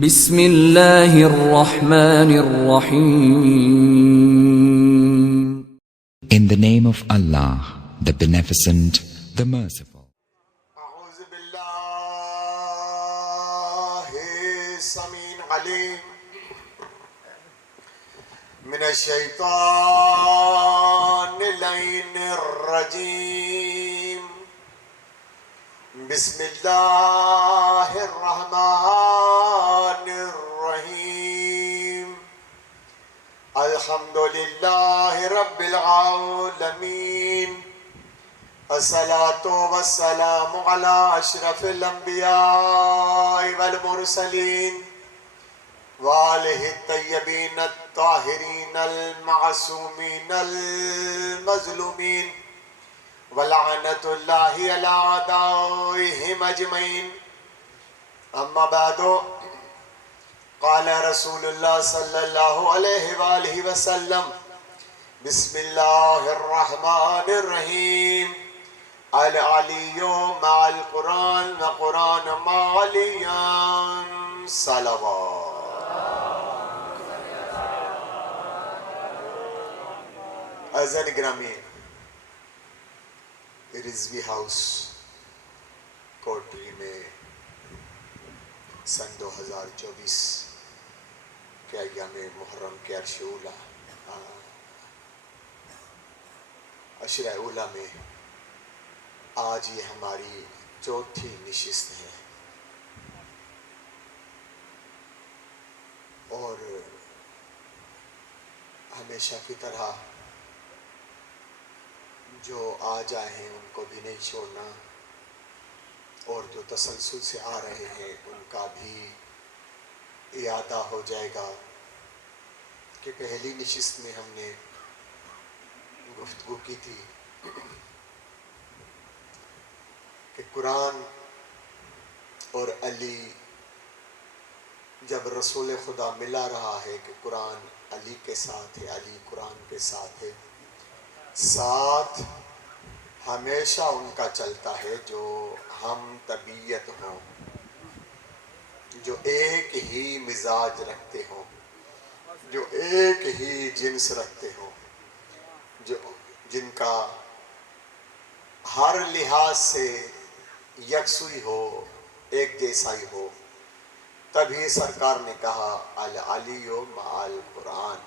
بسم اللہ الرحمن الرحیم. In the name of Allah, the Beneficent, the Merciful. اعوذ باللہ السمیع العلیم من الشیطان اللعین الرجیم. بسم اللہ الرحمن الرحیم. الحمد للہ رب العالمین. الصلاة والسلام على اشرف الانبیاء والمرسلین وآلہ الطیبین الطاہرین المعصومین المظلومین ولعنت اللہ علی اعدائہم اجمعین. اما بعد قال رسول اللہ صلی اللہ علیہ وآلہ وسلم بسم اللہ الرحمن الرحیم. العلی مع القرآن وقرآن مع علیان صلوات. عزیزان گرامی، رضوی ہاؤس کوٹری میں سن 2024 کے ایام محرم کے عرش اولا عشرہ اولا میں آج یہ ہماری چوتھی نشست ہے، اور ہمیشہ کی طرح جو آج آئے ہیں ان کو بھی نہیں چھوڑنا، اور جو تسلسل سے آ رہے ہیں ان کا بھی اعادہ ہو جائے گا کہ پہلی نشست میں ہم نے گفتگو کی تھی کہ قرآن اور علی جب رسول خدا ملا رہا ہے کہ قرآن علی کے ساتھ ہے، علی قرآن کے ساتھ ہے، ساتھ ہمیشہ ان کا چلتا ہے جو ہم طبیعت ہوں، جو ایک ہی مزاج رکھتے ہوں، جو ایک ہی جنس رکھتے ہوں، جن کا ہر لحاظ سے یکسوئی ہو، ایک جیسا ہی ہو. تبھی سرکار نے کہا العلی مع القرآن،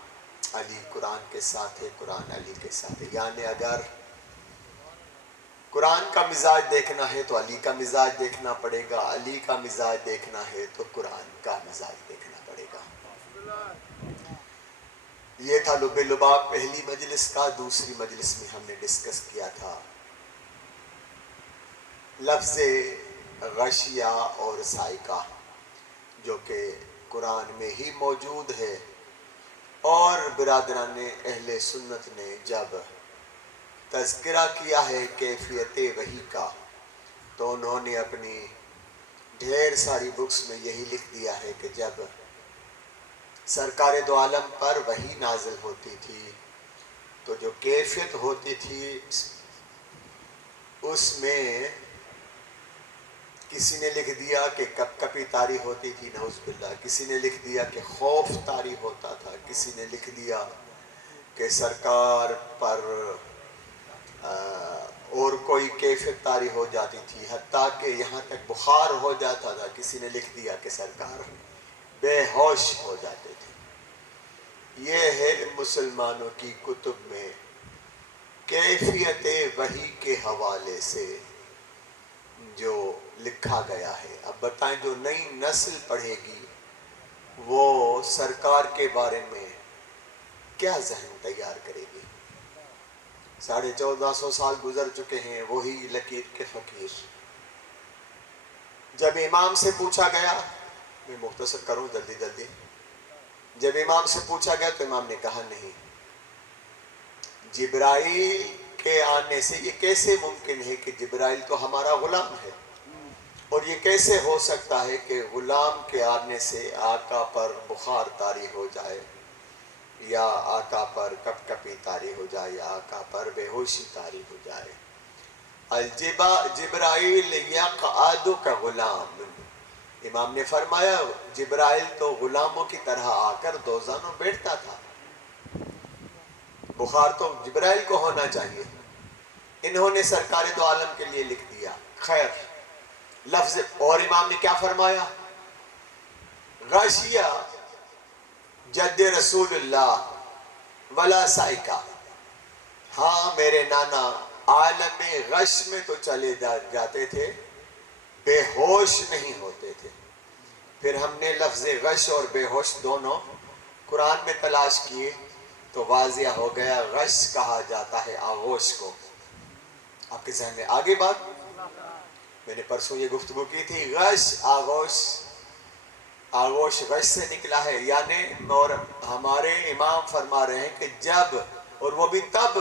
علی قرآن کے ساتھ ہے، قرآن علی کے ساتھ ہے. یعنی اگر قرآن کا مزاج دیکھنا ہے تو علی کا مزاج دیکھنا پڑے گا، علی کا مزاج دیکھنا ہے تو قرآن کا مزاج دیکھنا پڑے گا. یہ تھا لب لباب پہلی مجلس کا. دوسری مجلس میں ہم نے ڈسکس کیا تھا لفظ غشیہ اور سائقہ، جو کہ قرآن میں ہی موجود ہے، اور برادران اہل سنت نے جب تذکرہ کیا ہے کیفیت وحی کا تو انہوں نے اپنی ڈھیر ساری بکس میں یہی لکھ دیا ہے کہ جب سرکار دو عالم پر وحی نازل ہوتی تھی تو جو کیفیت ہوتی تھی اس میں کسی نے لکھ دیا کہ کپ کپی طاری ہوتی تھی، نعوذ باللہ. کسی نے لکھ دیا کہ خوف طاری ہوتا تھا. کسی نے لکھ دیا کہ سرکار پر اور کوئی کیفیت طاری ہو جاتی تھی، حتیٰ کہ یہاں تک بخار ہو جاتا تھا. کسی نے لکھ دیا کہ سرکار بے ہوش ہو جاتے تھے. یہ ہے مسلمانوں کی کتب میں کیفیت وحی کے حوالے سے جو لکھا گیا ہے. اب بتائیں جو نئی نسل پڑھے گی وہ سرکار کے بارے میں کیا ذہن تیار کرے گی؟ 1450 سال گزر چکے ہیں، وہی لکیر کے فقیر. جب امام سے پوچھا گیا، میں مختصر کروں جلدی جلدی، جب امام سے پوچھا گیا تو امام نے کہا نہیں، جبرائیل کے آنے سے یہ کیسے ممکن ہے کہ جبرائیل تو ہمارا غلام ہے، اور یہ کیسے ہو سکتا ہے کہ غلام کے آنے سے آقا پر بخار طاری ہو جائے، یا آقا پر کپ کپی طاری ہو جائے، یا آقا پر بے ہوشی طاری ہو جائے. الجبرائیل یقعد کا غلام، امام نے فرمایا جبرائیل تو غلاموں کی طرح آ کر دوزانوں بیٹھتا تھا، بخار تو جبرائیل کو ہونا چاہیے، انہوں نے سرکار دو عالم کے لیے لکھ دیا۔ خیر لفظ اور امام نے کیا فرمایا؟ غاشیہ جد رسول اللہ ولا سائقہ، ہاں میرے نانا عالم غش میں تو چلے جاتے تھے، بے ہوش نہیں ہوتے تھے۔ پھر ہم نے لفظ غش اور بے ہوش دونوں قرآن میں تلاش کیے تو واضح ہو گیا غش کہا جاتا ہے آغوش کو۔ آپ کے ذہن میں آگے بات؟ میں نے پرسوں یہ گفتگو کی تھی، غش آغوش، آغوش غش سے نکلا ہے، یعنی اور ہمارے امام فرما رہے ہیں کہ جب، اور وہ بھی تب،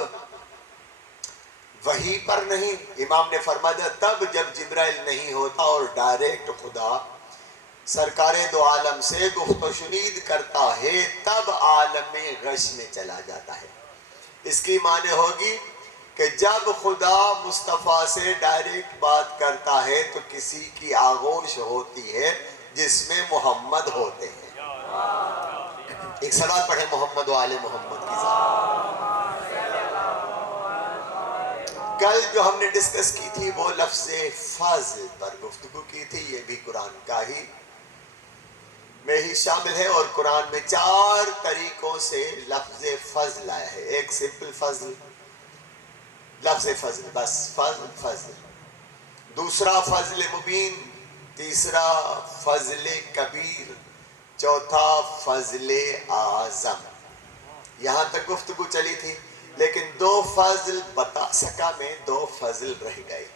وحی پر نہیں، امام نے فرمایا تب جب جبرائیل نہیں ہوتا اور ڈائریکٹ خدا سرکار دو عالم سے گفت و شنید کرتا ہے، تب عالم غش میں چلا جاتا ہے۔ اس کی معنی ہوگی کہ جب خدا مصطفیٰ سے ڈائریکٹ بات کرتا ہے تو کسی کی آغوش ہوتی ہے جس میں محمد ہوتے ہیں۔ ایک صلوات پڑھیں محمد و آل محمد کی ذات۔ کل جو ہم نے ڈسکس کی تھی وہ لفظ فضل پر گفتگو کی تھی، یہ بھی قرآن کا ہی میں ہی شامل ہے، اور قرآن میں 4 طریقوں سے لفظ فضل آیا ہے۔ ایک سمپل فضل، لفظ فضل بس، فضل فضل۔ دوسرا فضل مبین، تیسرا فضل کبیر، چوتھا فضل اعظم۔ یہاں تک گفتگو چلی تھی، لیکن 2 فضل بتا سکا میں 2 فضل رہ گئے،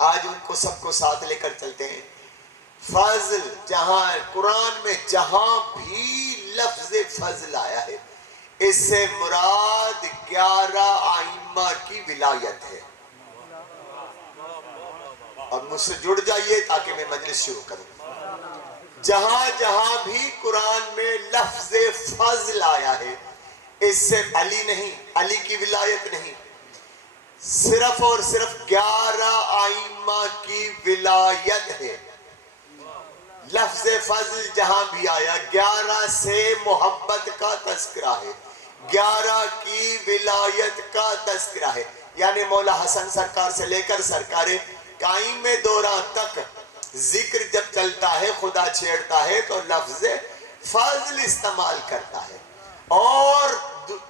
آج ان کو سب کو ساتھ لے کر چلتے ہیں۔ فضل جہاں قرآن میں جہاں بھی لفظ فضل آیا ہے اس سے مراد 11 ائمہ کی ولایت ہے، اور مجھ سے جڑ جائیے تاکہ میں مجلس شروع کروں۔ جہاں جہاں بھی قرآن میں لفظ فضل آیا ہے اس سے علی نہیں، علی کی ولایت نہیں، صرف اور صرف 11 ائمہ کی ولایت ہے۔ لفظ فضل جہاں بھی آیا 11 سے محبت کا تذکرہ ہے، 11 کی ولایت کا تذکرہ ہے، یعنی مولا حسن سرکار سے لے کر سرکار قائم دوران تک ذکر جب چلتا ہے خدا چھیڑتا ہے تو لفظ فضل استعمال کرتا ہے۔ اور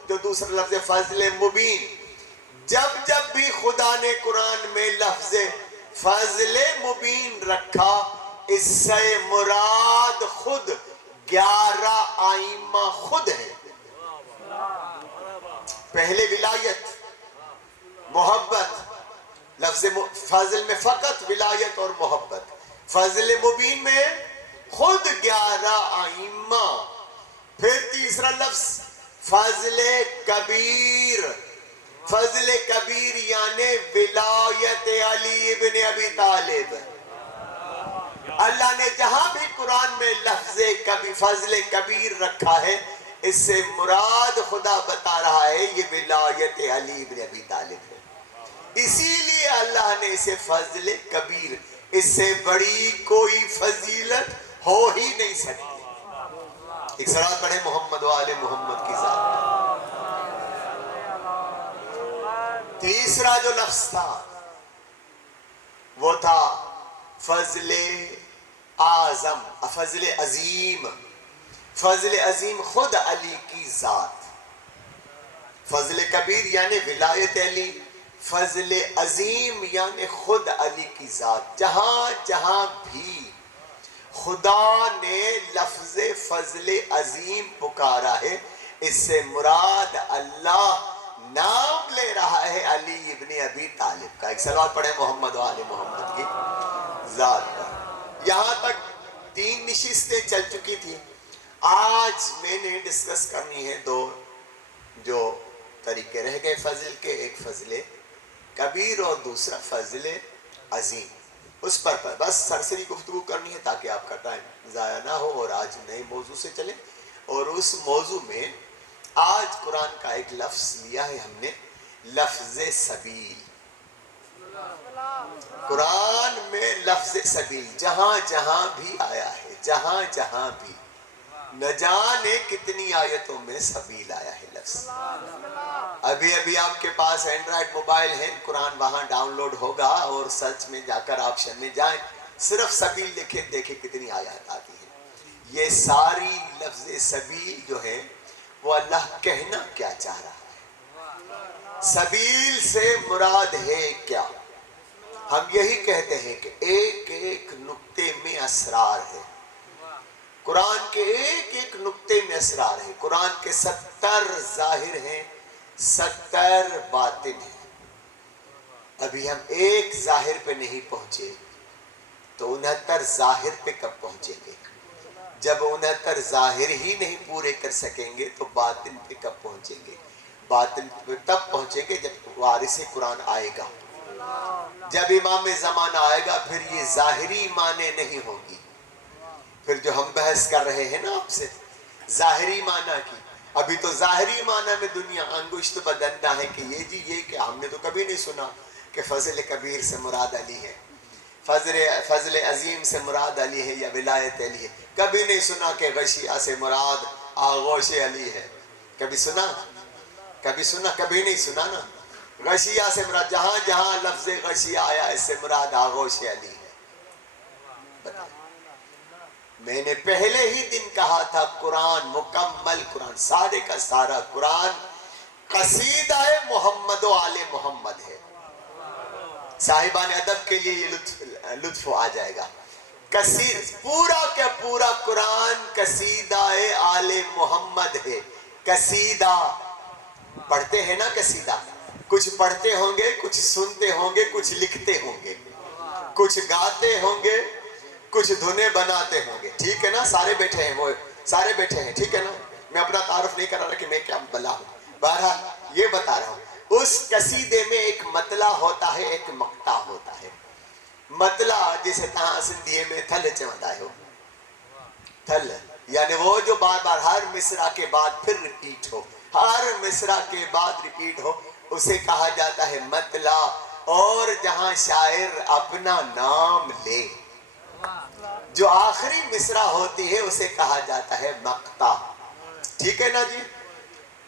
جو دوسرا لفظ فضل مبین، جب جب بھی خدا نے قرآن میں لفظ فضل مبین رکھا اس سے مراد خود 11 ائمہ خود ہیں۔ پہلے ولایت، محبت، لفظ فضل میں فقط ولایت اور محبت، فضل مبین میں خود 11 ائمہ۔ پھر تیسرا لفظ فضل کبیر، فضل کبیر یعنی ولایت علی ابن ابی طالب۔ اللہ نے جہاں بھی قرآن میں لفظ فضل کبیر رکھا ہے اس سے مراد خدا بتا رہا ہے یہ ولایت علی ابن ابی طالب ہے، اسی لیے اللہ نے اسے فضل کبیر، اس سے بڑی کوئی فضیلت ہو ہی نہیں سکتی۔ ایک صلوات پڑھیں محمد و آل محمد کی ذات۔ تیسرا جو لفظ تھا وہ تھا فضل اعظم، فضل عظیم۔ فضل عظیم خود علی کی ذات، فضل کبیر یعنی ولایت علی، فضل عظیم یعنی خود علی کی ذات۔ جہاں جہاں بھی خدا نے لفظ فضل عظیم پکارا ہے اس سے مراد اللہ نام لے رہا ہے علی ابن ابی طالب کا۔ ایک صلوات پڑھیں محمد و آل محمد کی ذات پر۔ یہاں تک 3 نشستیں چل چکی تھی، آج میں نے ڈسکس کرنی ہے 2 جو طریقے رہ گئے فضل کے، ایک فضل کبیر اور دوسرا فضل عظیم۔ اس پر بس سرسری گفتگو کرنی ہے تاکہ آپ کا ٹائم ضائع نہ ہو اور آج نئے موضوع سے چلیں۔ اور اس موضوع میں آج قرآن کا ایک لفظ لیا ہے ہم نے، لفظ سبیل۔ قرآن میں لفظ سبیل جہاں جہاں بھی آیا ہے، جہاں جہاں بھی، نہ جانے کتنی آیتوں میں سبیل آیا ہے لفظ۔ ابھی ابھی آپ کے پاس اینڈرائیڈ موبائل ہے، قرآن وہاں ڈاؤن لوڈ ہوگا اور سرچ میں جا کر آپشن میں جائیں، صرف سبیل لکھیں، دیکھیں کتنی آیات آتی ہیں۔ یہ ساری لفظ سبیل جو ہے وہ اللہ کہنا کیا چاہ رہا ہے، سبیل سے مراد ہے کیا؟ ہم یہی کہتے ہیں کہ ایک ایک نقطے میں اسرار ہے، قرآن کے ایک ایک نقطے میں اسرار ہے۔ قرآن کے 70 ظاہر ہیں، 70 باطن ہیں۔ ابھی ہم ایک ظاہر پہ نہیں پہنچے تو 69 ظاہر پہ کب پہنچیں گے؟ جب 69 ظاہر ہی نہیں پورے کر سکیں گے تو باطن پہ کب پہنچیں گے؟ باطن پہ تب پہنچیں گے جب وارث قرآن آئے گا، جب امام زمانہ آئے گا، پھر یہ ظاہری معنی نہیں ہوگی۔ پھر جو ہم بحث کر رہے ہیں نا آپ سے ظاہری معنی کی، ابھی تو ظاہری معنی میں دنیا انگشت بدندہ ہے کہ یہ جی یہ کہ ہم نے تو کبھی نہیں سنا کہ فضل کبیر سے مراد علی ہے، فضل عظیم سے مراد علی ہے یا ولایت علی ہے۔ کبھی نہیں سنا کہ غشیہ سے مراد آغوش علی ہے، کبھی سنا؟ کبھی سنا؟ کبھی نہیں سنا نا۔ غشیہ سے مراد، جہاں جہاں لفظ غشیہ آیا اس سے مراد آغوش علی ہے۔ بتائیں، میں نے پہلے ہی دن کہا تھا قرآن مکمل، قرآن سارے کا سارا قرآن قصیدہ محمد و آل محمد ہے۔ صاحبان ادب کے لیے یہ لطف آ جائے گا، پورا کا پورا قرآن قصیدہ آل محمد ہے۔ قصیدہ پڑھتے ہیں نا، قصیدہ کچھ پڑھتے ہوں گے، کچھ سنتے ہوں گے، کچھ لکھتے ہوں گے، کچھ گاتے ہوں گے، کچھ دھنے بناتے ہوں گے، ٹھیک ہے نا؟ سارے بیٹھے ہیں، وہ سارے بیٹھے ہیں، ٹھیک ہے نا؟ میں اپنا تعارف نہیں کر رہا کہ میں کیا بلا ہوں، بہرحال یہ بتا رہا ہوں اس قصیدے میں ایک مطلع ہوتا ہے، ایک مقطع ہوتا ہے۔ مطلع جسے تہاں سندھیے میں تھل چوندہ ہو، تھل یعنی وہ جو بار بار ہر مصرع کے بعد پھر ریپیٹ ہو، ہر مصرع کے بعد ریپیٹ ہو، اسے کہا جاتا ہے مطلع۔ اور جہاں شاعر اپنا نام لے، جو آخری مصرع ہوتی ہے اسے کہا جاتا ہے مقطع، ٹھیک ہے نا جی؟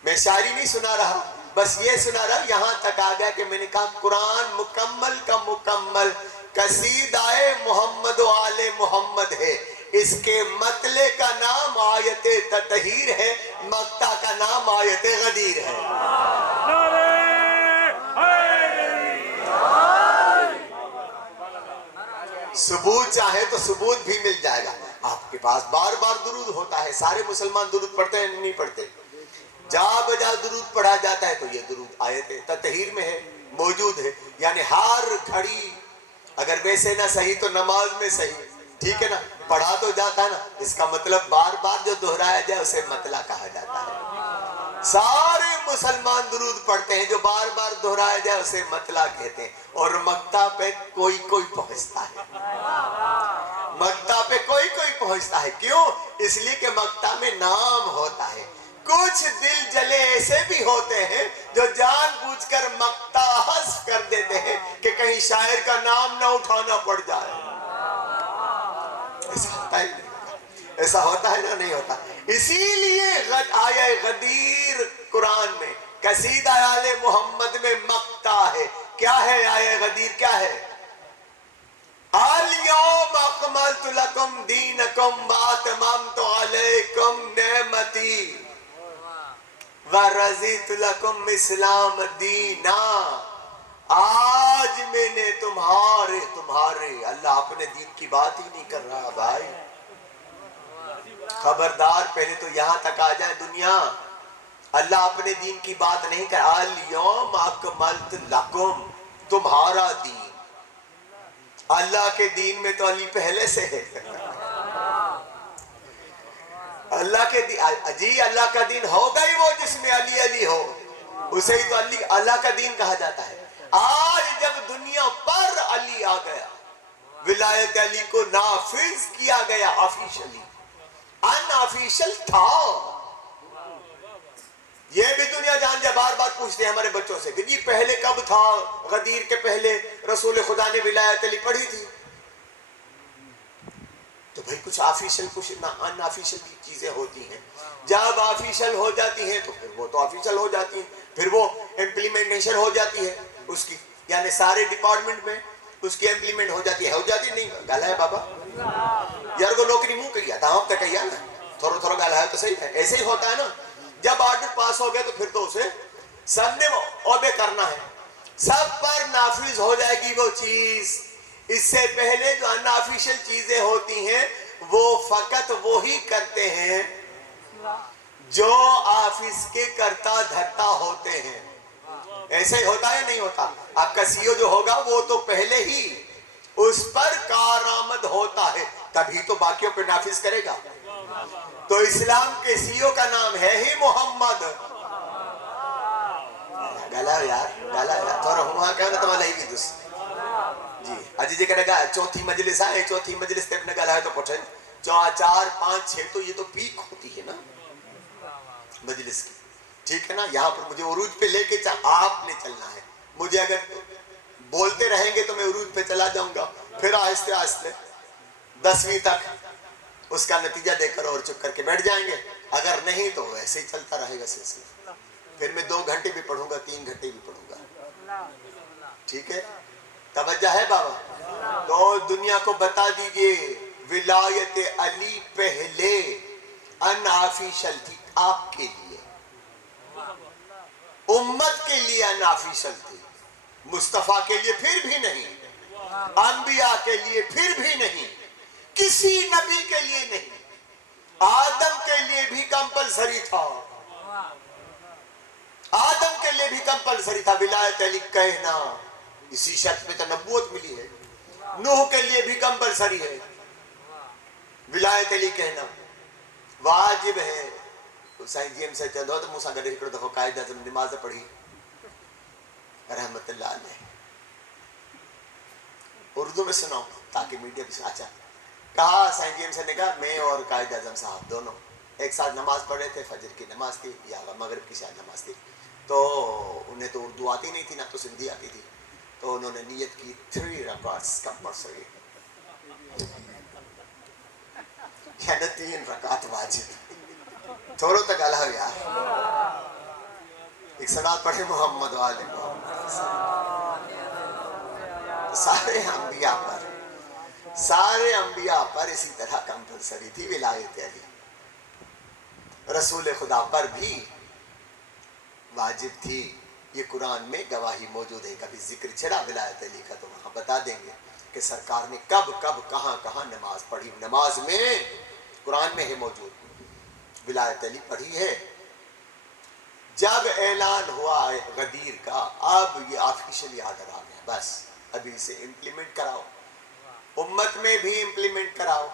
میں شاعری نہیں سنا رہا، بس یہ سنا رہا، یہاں تک آ گیا کہ میں نے کہا قرآن مکمل کا مکمل قصیدہ محمد و آل محمد ہے۔ اس کے مطلع کا نام آیت تطہیر ہے، مقطع کا نام آیت غدیر ہے۔ ثبوت چاہے تو ثبوت بھی مل جائے گا آپ کے پاس۔ بار بار درود ہوتا ہے، سارے مسلمان درود پڑھتے ہیں نہیں پڑھتے؟ جا بجا درود پڑھا جاتا ہے تو یہ درود آیت تطہیر میں ہے، موجود ہے، یعنی ہر گھڑی اگر ویسے نہ صحیح تو نماز میں صحیح، ٹھیک ہے نا؟ پڑھا تو جاتا ہے نا، اس کا مطلب بار بار جو دہرایا جائے اسے مطلع کہا جاتا ہے۔ سارے مسلمان درود پڑھتے ہیں، جو بار بار دہرایا جائے اسے مطلع کہتے ہیں۔ اور مقطع پہ کوئی کوئی پہنچتا ہے، مقطع پہ کوئی کوئی پہنچتا ہے، کیوں؟ اس لیے کہ مقطع میں نام ہوتا ہے۔ کچھ دل جلے ایسے بھی ہوتے ہیں جو جان بوجھ کر مقطع حذف کر دیتے ہیں کہ کہیں شاعر کا نام نہ اٹھانا پڑ جائے۔ ایسا ہوتا ہے نہیں؟ ایسا ہوتا ہے نا؟ نہیں ہوتا۔ اسی لیے آیہ غدیر قرآن میں قصیدہ آل محمد میں مقطع ہے۔ کیا ہے آیہ غدیر؟ کیا ہے؟ اليوم اکملت لکم دینکم واتممت علیکم نعمتی ورضیت لکم اسلام دینا۔ آج میں نے تمہارے اللہ اپنے دین کی بات ہی نہیں کر رہا بھائی، خبردار، پہلے تو یہاں تک آ جائے دنیا، اللہ اپنے دین کی بات نہیں کر۔ اليوم اکملت لکم، تمہارا دین، اللہ کے دین میں تو علی پہلے سے ہے۔ اللہ کے دین، جی اللہ کا دین ہوگا ہی وہ جس میں علی علی ہو، اسے ہی تو اللہ کا دین کہا جاتا ہے۔ آج جب دنیا پر علی آ گیا، ولایت علی کو نافذ کیا گیا آفیشلی، ان آفیشل تھا، یہ بھی دنیا جان جائے، بار بار پوچھتے ہیں ہمارے بچوں سے کہ جی پہلے کب تھا؟ غدیر کے پہلے رسول خدا نے ولایت علی پڑھی تھی؟ تو بھائی کچھ آفیشل کچھ ان آفیشل کی چیزیں ہوتی ہیں، جب آفیشل ہو جاتی ہیں تو پھر وہ تو آفیشل ہو جاتی ہیں، پھر وہ امپلیمنٹیشن ہو جاتی ہے اس کی، یعنی سارے ڈپارٹمنٹ میں اس کی امپلیمنٹ ہو جاتی نہیں گالا ہے بابا یار کو نوکری منہ کہیا تھا ہم تک کہیا نا تھوڑا تھوڑا گالا ہے تو صحیح ہے، ایسے ہی ہوتا ہے نا، جب آرڈر پاس ہو گیا تو پھر تو اسے سب نے اوبے کرنا ہے، سب پر نافذ ہو جائے گی وہ چیز۔ اس سے پہلے جو ان آفیشل چیزیں ہوتی ہیں وہ فقط وہی کرتے ہیں جو آفس کے کرتا دھرتا ہوتے ہیں، ایسے ہی ہوتا ہے نہیں ہوتا؟ آپ کا سی او جو ہوگا وہ تو پہلے ہی اس پر کارآمد ہوتا ہے، تبھی تو باقیوں پہ نافذ کرے گا۔ تو اسلام کے سی او کا نام ہے ہی محمد۔ گالا یار تھوڑا ہوا کہنا تمہارا ہی بھی دوست جی اجی جی کہنے گا چوتھی مجلس آئے، چوتھی مجلس تے اپنے گالا ہے تو پوچھیں 4 5 6 تو یہ تو پیک ہوتی ہے نا مجلس کی، ٹھیک ہے نا؟ یہاں پر مجھے عروج پہ لے کے آپ نے چلنا ہے، مجھے اگر بولتے رہیں گے تو میں عروج پہ چلا جاؤں گا، پھر آہستہ آہستہ 10ویں تک اس کا نتیجہ دے کر اور چپ کر کے بیٹھ جائیں گے، اگر نہیں تو ایسے ہی چلتا رہے گا سلسلہ، پھر میں 2 گھنٹے بھی پڑھوں گا 3 گھنٹے بھی پڑھوں گا، ٹھیک ہے؟ توجہ ہے بابا؟ تو دنیا کو بتا دیجئے ولایت علی پہلے ان آفیشل تھی آپ کے لیے، امت کے لیے ان آفیشل تھی، مصطفیٰ کے لیے پھر بھی نہیں، انبیاء کے لیے پھر بھی نہیں، کسی نبی کے لیے نہیں، آدم کے لیے بھی کمپلسری تھا، آدم کے لیے بھی کمپلسری تھا ولایت علی کہنا، اسی شرط پہ تو نبوت ملی ہے، نوح کے لیے بھی کمپلسری ہے ولایت علی کہنا، واجب ہے۔ سائن جی ایم سے چندو تو موسیٰ گھر ہکڑو دفعہ قائد اعظم نماز پڑھی رحمت اللہ علیہ، اردو میں سناؤ تاکہ میڈیا بھی اچھا کہا، سائن جی ایم سے نے کہا میں اور قائد اعظم صاحب دونوں ایک ساتھ نماز پڑھے تھے، فجر کی نماز تھی یا مغرب کی شاید نماز تھی، تو انہیں تو اردو آتی نہیں تھی نہ تو سندھی آتی تھی، تو انہوں نے نیت کی 3 رکعات کمپلسری، یعنی 3 رکعت واجب، تھوڑو تک اللہ یار ایک صلوات پڑھے محمد و آل محمد، سارے انبیاء پر اسی طرح کمپلسری تھی ولایت علی، رسول خدا پر بھی واجب تھی، یہ قرآن میں گواہی موجود ہے، کبھی ذکر چھڑا ولایت علی کا تو وہاں بتا دیں گے کہ سرکار نے کب کب کہاں کہاں نماز پڑھی، نماز میں قرآن میں ہے موجود ولایت علی پڑھی ہے۔ جب اعلان ہوا غدیر کا اب یہ آفیشلی آرڈر آ گیا، بس ابھی اسے امپلیمنٹ کراؤ، امت میں بھی امپلیمنٹ کراؤ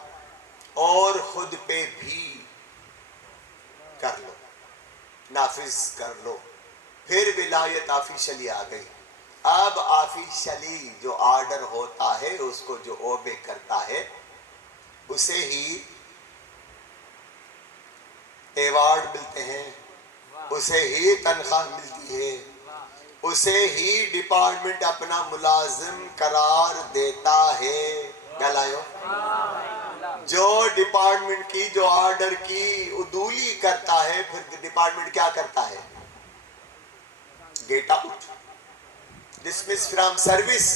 اور خود پہ بھی کر لو، نافذ کر لو، پھر ولایت آفیشلی آ گئی۔ اب آفیشلی جو آرڈر ہوتا ہے اس کو جو اوبے کرتا ہے اسے ہی ایوارڈ ملتے ہیں، اسے ہی تنخواہ ملتی ہے، اسے ہی ڈپارٹمنٹ اپنا ملازم قرار دیتا ہے، گلائیو جو ڈپارٹمنٹ کی جو آرڈر کی عدولی کرتا ہے پھر ڈپارٹمنٹ کیا کرتا ہے؟ Get out, dismiss from service.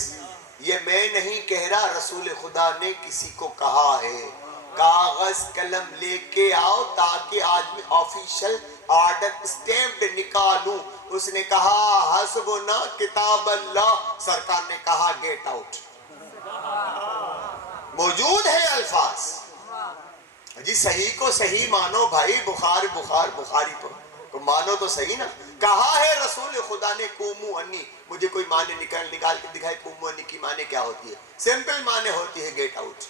یہ میں نہیں کہہ رہا، رسول خدا نے کسی کو کہا ہے کاغذ قلم لے کے آؤ تاکہ آدمی آفیشل آرڈر اسٹیمپڈ نکالوں، اس نے کہا حسبنا کتاب اللہ، سرکار نے کہا گیٹ آؤٹ، موجود ہے الفاظ جی، صحیح کو صحیح مانو بھائی، بخاری کو مانو تو صحیح نا، کہا ہے رسول خدا نے قومو انی، مجھے کوئی معنی نکال کے دکھائے قومو انی کی معنی کیا ہوتی ہے؟ سمپل معنی ہوتی ہے گیٹ آؤٹ۔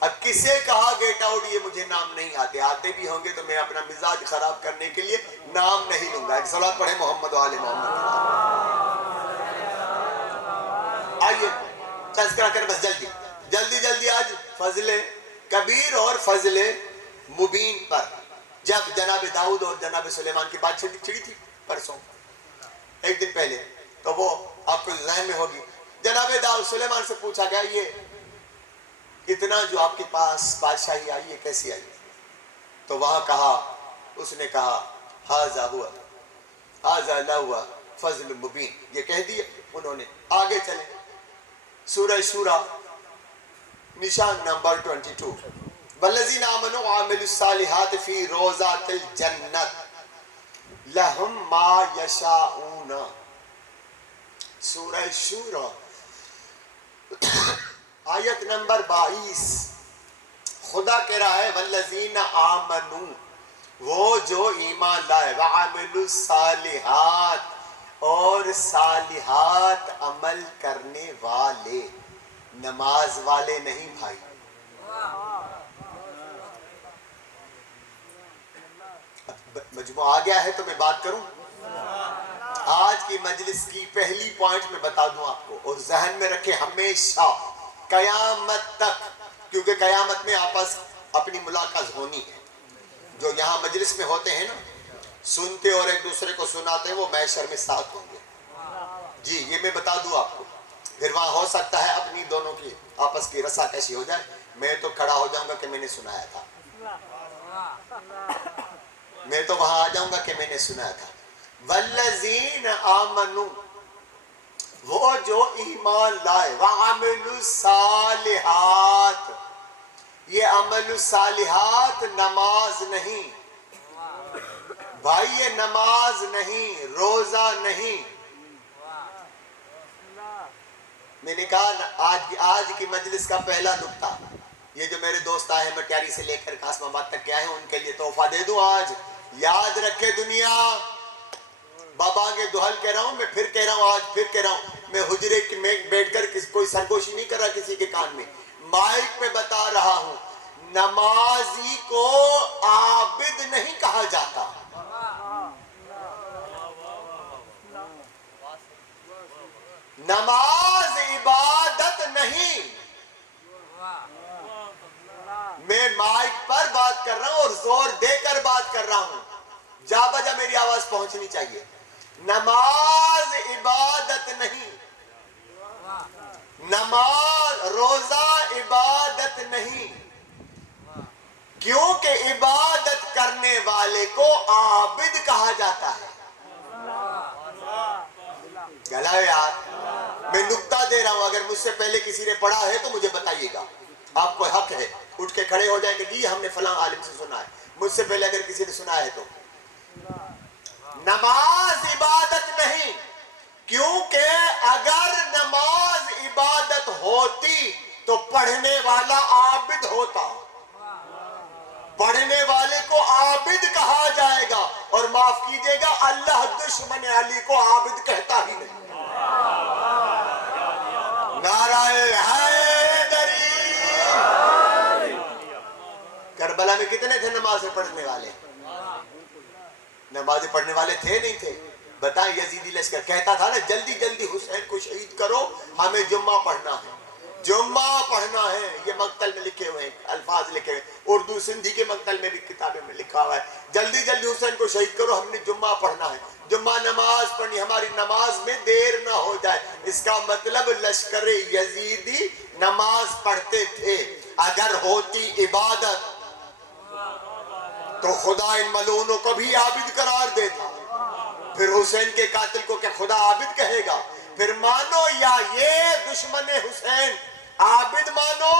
اب کسے کہا گیٹ آؤٹ یہ مجھے نام نہیں آتے بھی ہوں گے تو میں اپنا مزاج خراب کرنے کے لیے نام نہیں لوں گا، ایک صلوات پڑھے محمد و آل محمد۔ آئیے تذکرہ کر بس جلدی آج فضل کبیر اور فضل مبین پر جب جناب داؤد اور جناب سلیمان کی بات چھڑی تھی پرسوں ایک دن پہلے، تو وہ آپ کو ذہن میں ہوگی، جناب داؤد سلیمان سے پوچھا گیا یہ اتنا جو آپ کے پاس بادشاہی آئی ہے کیسی آئی؟ تو وہاں کہا، اس نے کہا ہاذا ہوا فضل مبین، یہ کہہ دیا انہوں نے۔ آگے چلیں، سورہ شورى نشان نمبر 22، والذین آمنوا وعملوا الصالحات فی روضات الجنت لہم ما یشاؤون، سورہ شورى آیت نمبر 22۔ خدا کہہ رہا ہے والذین آمنوا، وہ جو ایمان لائے، وعملوا الصالحات، اور صالحات عمل کرنے والے، نماز والے نہیں بھائی۔ مجموعہ آ گیا ہے تو میں بات کروں۔ آج کی مجلس کی پہلی پوائنٹ میں بتا دوں آپ کو، اور ذہن میں رکھیں ہمیشہ قیامت تک، کیونکہ قیامت میں آپس اپنی ملاقات ہونی ہے۔ جو یہاں مجلس میں ہوتے ہیں نا، سنتے اور ایک دوسرے کو سناتے ہیں، وہ محشر میں ساتھ ہوں گے۔ جی یہ میں بتا دوں آپ کو، پھر وہاں ہو سکتا ہے اپنی دونوں کی آپس کی رسا کشی ہو جائے، میں تو کھڑا ہو جاؤں گا کہ میں نے سنایا تھا، میں تو وہاں آ جاؤں گا کہ میں نے سنایا تھا۔ والذین آمنوا، وہ جو ایمان لائے، وعملوا الصالحات، یہ عمل الصالحات نماز نہیں بھائی، یہ نماز نہیں، روزہ نہیں۔ میں نے کہا آج کی مجلس کا پہلا نکتہ، یہ جو میرے دوست آئے ہیں مٹیاری سے لے کر قاسم آباد تک کے آئے ہیں، ان کے لیے تحفہ دے دوں آج۔ یاد رکھے دنیا، بابا آگے دوہل کہہ رہا ہوں، میں پھر کہہ رہا ہوں، آج پھر کہہ رہا ہوں، میں حجرے میں بیٹھ کر کوئی سرگوشی نہیں کر رہا کسی کے کان میں، مائک پہ بتا رہا ہوں، نمازی کو عابد نہیں کہا جاتا۔ نماز عبادت نہیں۔ میں مائک پر بات کر رہا ہوں اور زور دے کر بات کر رہا ہوں، جا بجا میری آواز پہنچنی چاہیے۔ نماز عبادت نہیں، نماز روزہ عبادت نہیں، کیونکہ عبادت کرنے والے کو عابد کہا جاتا ہے۔ گلا یار، میں نکتہ دے رہا ہوں، اگر مجھ سے پہلے کسی نے پڑھا ہے تو مجھے بتائیے گا، آپ کو حق ہے اٹھ کے کھڑے ہو جائیں کہ جی ہم نے فلاں عالم سے سنا ہے، مجھ سے پہلے اگر کسی نے سنا ہے تو۔ نماز عبادت نہیں، کیونکہ اگر نماز عبادت ہوتی تو پڑھنے والا عابد ہوتا، پڑھنے والے کو عابد کہا جائے گا، اور معاف کیجئے گا اللہ دشمن علی کو عابد کہتا ہی نہیں۔ نعرہ حیدری۔ کربلا میں کتنے تھے نماز پڑھنے والے؟ نماز پڑھنے والے تھے نہیں تھے؟ بتائیں، یزیدی لشکر کہتا تھا نا جلدی جلدی حسین کو شہید کرو، ہمیں جمعہ پڑھنا ہے، جمعہ پڑھنا ہے۔ یہ مقتل میں لکھے ہوئے ہیں، الفاظ لکھے ہوئے، اردو سندھی کے مقتل میں بھی کتابیں میں لکھا ہوا ہے، جلدی جلدی حسین کو شہید کرو، ہم نے جمعہ پڑھنا ہے، جمعہ نماز پڑھنی، ہماری نماز میں دیر نہ ہو جائے۔ اس کا مطلب لشکر یزیدی نماز پڑھتے تھے۔ اگر ہوتی عبادت تو خدا ان ملعونوں کو بھی عابد قرار دیتا، پھر حسین کے قاتل کو کیا خدا عابد کہے گا؟ پھر مانو یا یہ دشمن حسین عابد مانو،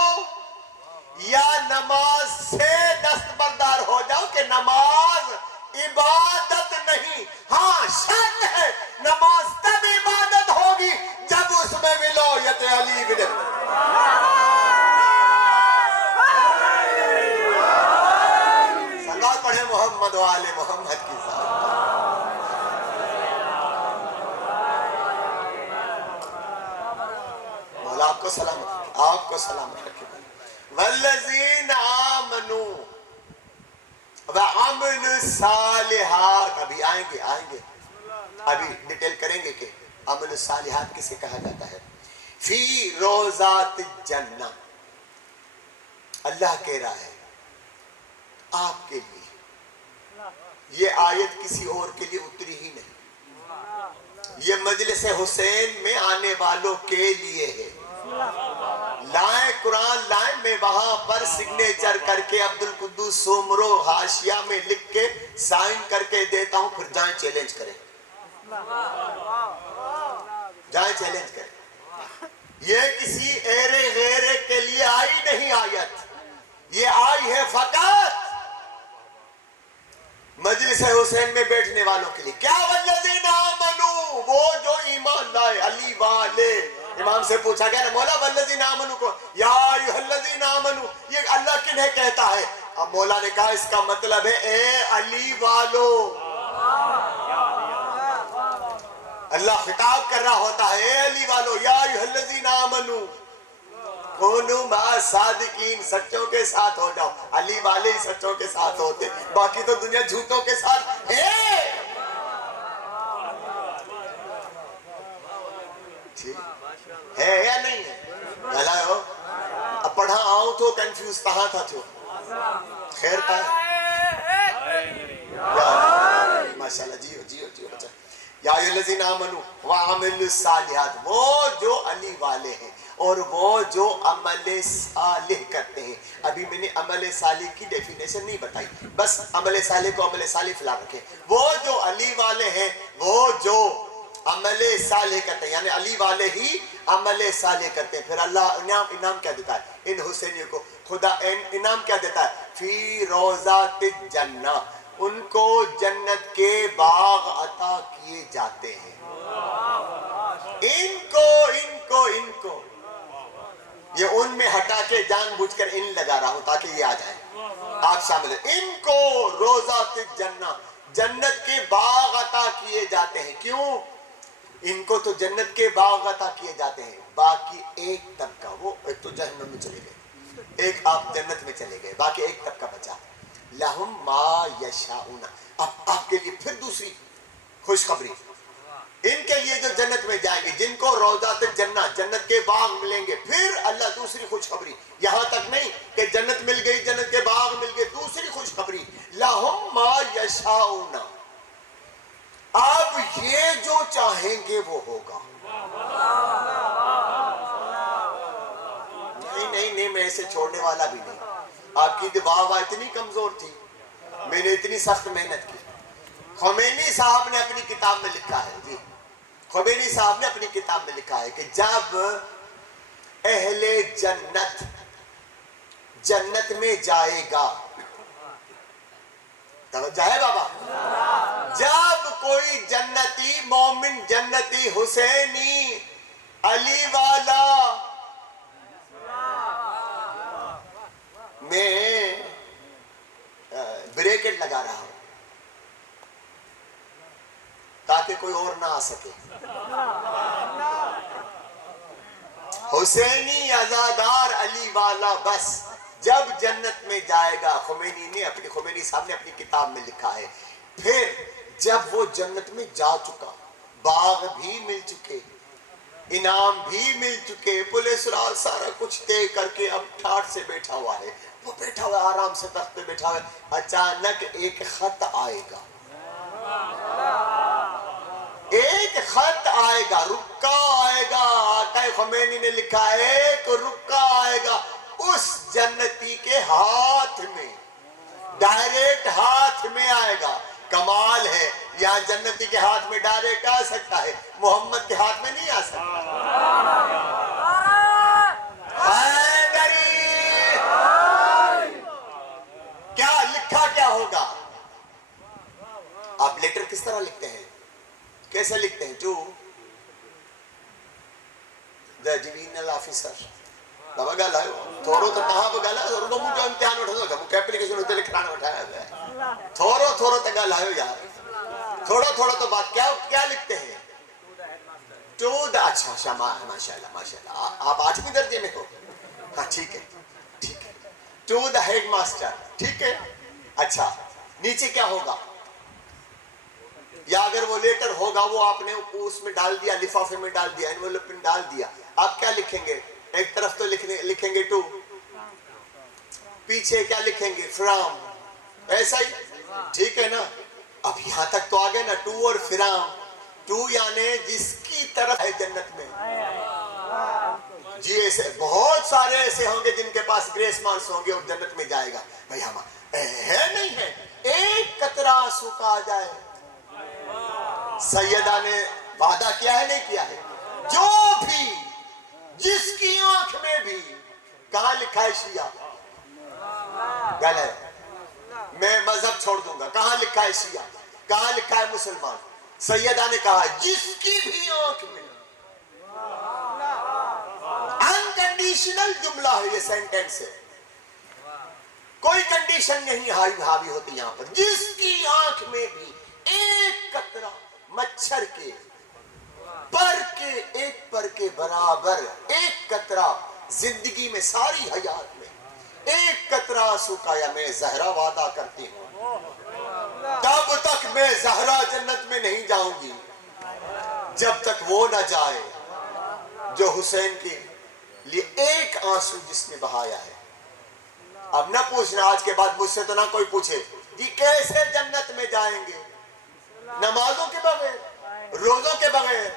یا نماز سے دستبردار ہو جاؤ کہ نماز عبادت نہیں۔ ہاں شرط ہے، نماز تب عبادت ہوگی جب اس میں ولایت علی بن صلوات پڑھیں محمد و آل محمد کی ذات۔ مولا آپ کو سلامت رکھے، آپ کو سلامت رکھے۔ والذین آمنوا وعملوا الصالحات، ابھی آئیں گے ابھی ڈیٹیل کریں گے کہ عمل الصالحات کسے کہا جاتا ہے۔ فی روضات الجنہ، اللہ کہہ رہا ہے آپ کے لیے یہ آیت کسی اور کے لیے اتری ہی نہیں، یہ مجلس حسین میں آنے والوں کے لیے ہے۔ لائیں قرآن لائیں، میں وہاں پر سگنیچر کر کے عبدالقدوس سومرو حاشیہ میں لکھ کے سائن کر کے دیتا ہوں، پھر جائیں چیلنج کریں، جائیں چیلنج کریں۔ یہ کسی ایرے غیرے کے لیے آئی نہیں آیت، یہ آئی ہے فقط مجلس حسین میں بیٹھنے والوں کے لیے۔ کیا والذین آمنوا، وہ جو ایمان لائے، علی والے۔ امام سے پوچھا گیا نا مولا والذین آمنوا کو، یا ایھا الذین آمنوا، یہ اللہ کنہیں کہتا ہے؟ اب مولا نے کہا اس کا مطلب ہے اے علی والو۔ اللہ خطاب کر رہا ہوتا ہے اے علی والو، یا ایھا الذین آمنوا کونوا مع الصادقین، سچوں کے ساتھ ہو جاؤ۔ علی والے ہی سچوں کے ساتھ ہوتے، باقی تو دنیا جھوٹوں کے ساتھ ہے۔ ہے یا نہیں ہے؟ بھلا ہو اب پڑھا آؤں تو کنفیوز کہاں تھا تو خیر کا ماشاءاللہ، جیو جیو جیو بچہ۔ یا ایھا الذین آمنوا وعملوا الصالحات، وہ جو علی والے ہیں اور وہ جو عمل صالح کرتے ہیں۔ ابھی میں نے عمل صالح کی ڈیفینیشن نہیں بتائی، بس عمل صالح کو عمل صالح فلا رکھے۔ وہ جو علی والے ہیں، وہ جو عمل صالح کرتے ہیں، یعنی علی والے ہی عمل صالح کرتے ہیں۔ پھر اللہ انعام کیا دیتا ہے ان حسینیوں کو؟ خدا انعام کیا دیتا ہے؟ فی روضات الجنہ، ان کو جنت کے باغ عطا کیے جاتے ہیں۔ ان کو یہ ان میں ہٹا کے جان بوجھ کر ان لگا رہا ہوں تاکہ یہ آ جائے، آپ شامل ہیں۔ ان کو روضات الجنہ، جنت کے باغ عطا کیے جاتے ہیں۔ کیوں؟ ان کو تو جنت کے باغ عطا کیے جاتے ہیں، باقی ایک طبقہ، وہ ایک تو جہنم میں چلے گئے، ایک آپ جنت میں چلے گئے، باقی ایک طبقہ بچا۔ لہم ما یشاؤون، اب آپ کے لیے پھر دوسری خوشخبری، ان کے لیے جو جنت میں جائیں گے، جن کو روضات الجنہ، جنت کے باغ ملیں گے، پھر اللہ دوسری خوشخبری، یہاں تک نہیں کہ جنت مل گئی، جنت کے باغ مل گئے، دوسری خوشخبری لہم ما یشاؤون، اب یہ جو چاہیں گے وہ ہوگا۔ نہیں میں اسے چھوڑنے والا بھی نہیں۔ آپ کی دعا اتنی کمزور تھی، میں نے اتنی سخت محنت کی۔ خمینی صاحب نے اپنی کتاب میں لکھا ہے، جی خمینی صاحب نے اپنی کتاب میں لکھا ہے کہ جب اہل جنت جنت میں جائے گا، توجہ ہے بابا، جب کوئی جنتی مومن، جنتی حسینی علی والا، میں بریکٹ لگا رہا ہوں تاکہ کوئی اور نہ آ سکے، حسینی عزادار علی والا بس جب جنت میں جائے گا، خمینی صاحب نے اپنی کتاب میں لکھا ہے، پھر جب وہ جنت میں جا چکا، باغ بھی مل چکے، انعام بھی مل چکے، پولیس راز سارا کچھ طے کر کے اب ٹھاٹ سے بیٹھا ہوا ہے، وہ بیٹھا ہوا آرام سے تخت پہ بیٹھا ہوا ہے، اچانک ایک خط آئے گا، ایک خط آئے گا، رکا آئے گا، آقا خمینی نے لکھا ہے ایک رکا آئے گا اس جنتی کے ہاتھ میں، ڈائریکٹ ہاتھ میں آئے گا۔ کمال ہے، یہاں جنتی کے ہاتھ میں ڈائریکٹ آ سکتا ہے، محمد کے ہاتھ میں نہیں آ سکتا۔ کیا لکھا کیا ہوگا؟ آپ لیٹر کس طرح لکھتے ہیں، کیسے لکھتے ہیں؟ ٹو دا ڈویژنل آفیسر، بابا گالا ہے تھوڑو تو کہاں پہ گالا ہے، تھوڑو تو مجھے امتحان اٹھا دو مجھے اپلیکیشن ہوتے لکھانا اٹھایا ہے، تھوڑو تو گالا ہے یار، تھوڑا تو بات کیا لکھتے ہیں؟ ٹو دا، اچھا ماشاءاللہ آپ 8ویں درجے میں ہو، ہاں ٹھیک ہے ٹو دا ہیڈ ماسٹر، ٹھیک ہے، اچھا نیچے کیا ہوگا؟ یا اگر وہ لیٹر ہوگا وہ آپ نے اس میں ڈال دیا، لفافے میں ڈال دیا، انویلپ میں ڈال دیا، آپ کیا لکھیں گے؟ ایک طرف تو لکھیں گے ٹو، پیچھے کیا لکھیں گے؟ فرام، ایسا ہی ٹھیک ہے نا. اب یہاں تک تو آگے نا, ٹو اور فرام. ٹو یعنی جس کی طرف ہے جنت میں. جی ایسے بہت سارے ایسے ہوں گے جن کے پاس گریس مارکس ہوں گے اور جنت میں جائے گا. بھائی ہم ہے نہیں ہے, ایک قطرہ آنسو کا آ جائے. سیدہ نے وعدہ کیا ہے نہیں کیا ہے, جو بھی جس کی آنکھ میں بھی. کہاں لکھا ہے شیعہ؟ غلط. میں مذہب چھوڑ دوں گا. کہاں لکھا ہے شیعہ؟ کہاں لکھا ہے مسلمان؟ سیدہ نے کہا جس کی بھی آنکھ میں. انکنڈیشنل جملہ ہے یہ, سینٹینس ہے, کوئی کنڈیشن نہیں حاوی ہوتی یہاں پر. جس کی آنکھ میں بھی ایک قطرہ مچھر کے پر کے ایک پر کے برابر, ایک قطرہ زندگی میں ساری حیات میں ایک قطرہ آنسو کا, یا میں زہرا وعدہ کرتی ہوں تب تک میں زہرا جنت میں نہیں جاؤں گی جب تک وہ نہ جائے جو حسین کے لیے ایک آنسو جس نے بہایا ہے. اب نہ پوچھنا آج کے بعد مجھ سے, تو نہ کوئی پوچھے جی کیسے جنت میں جائیں گے, نمازوں کے بغیر, روزوں کے بغیر.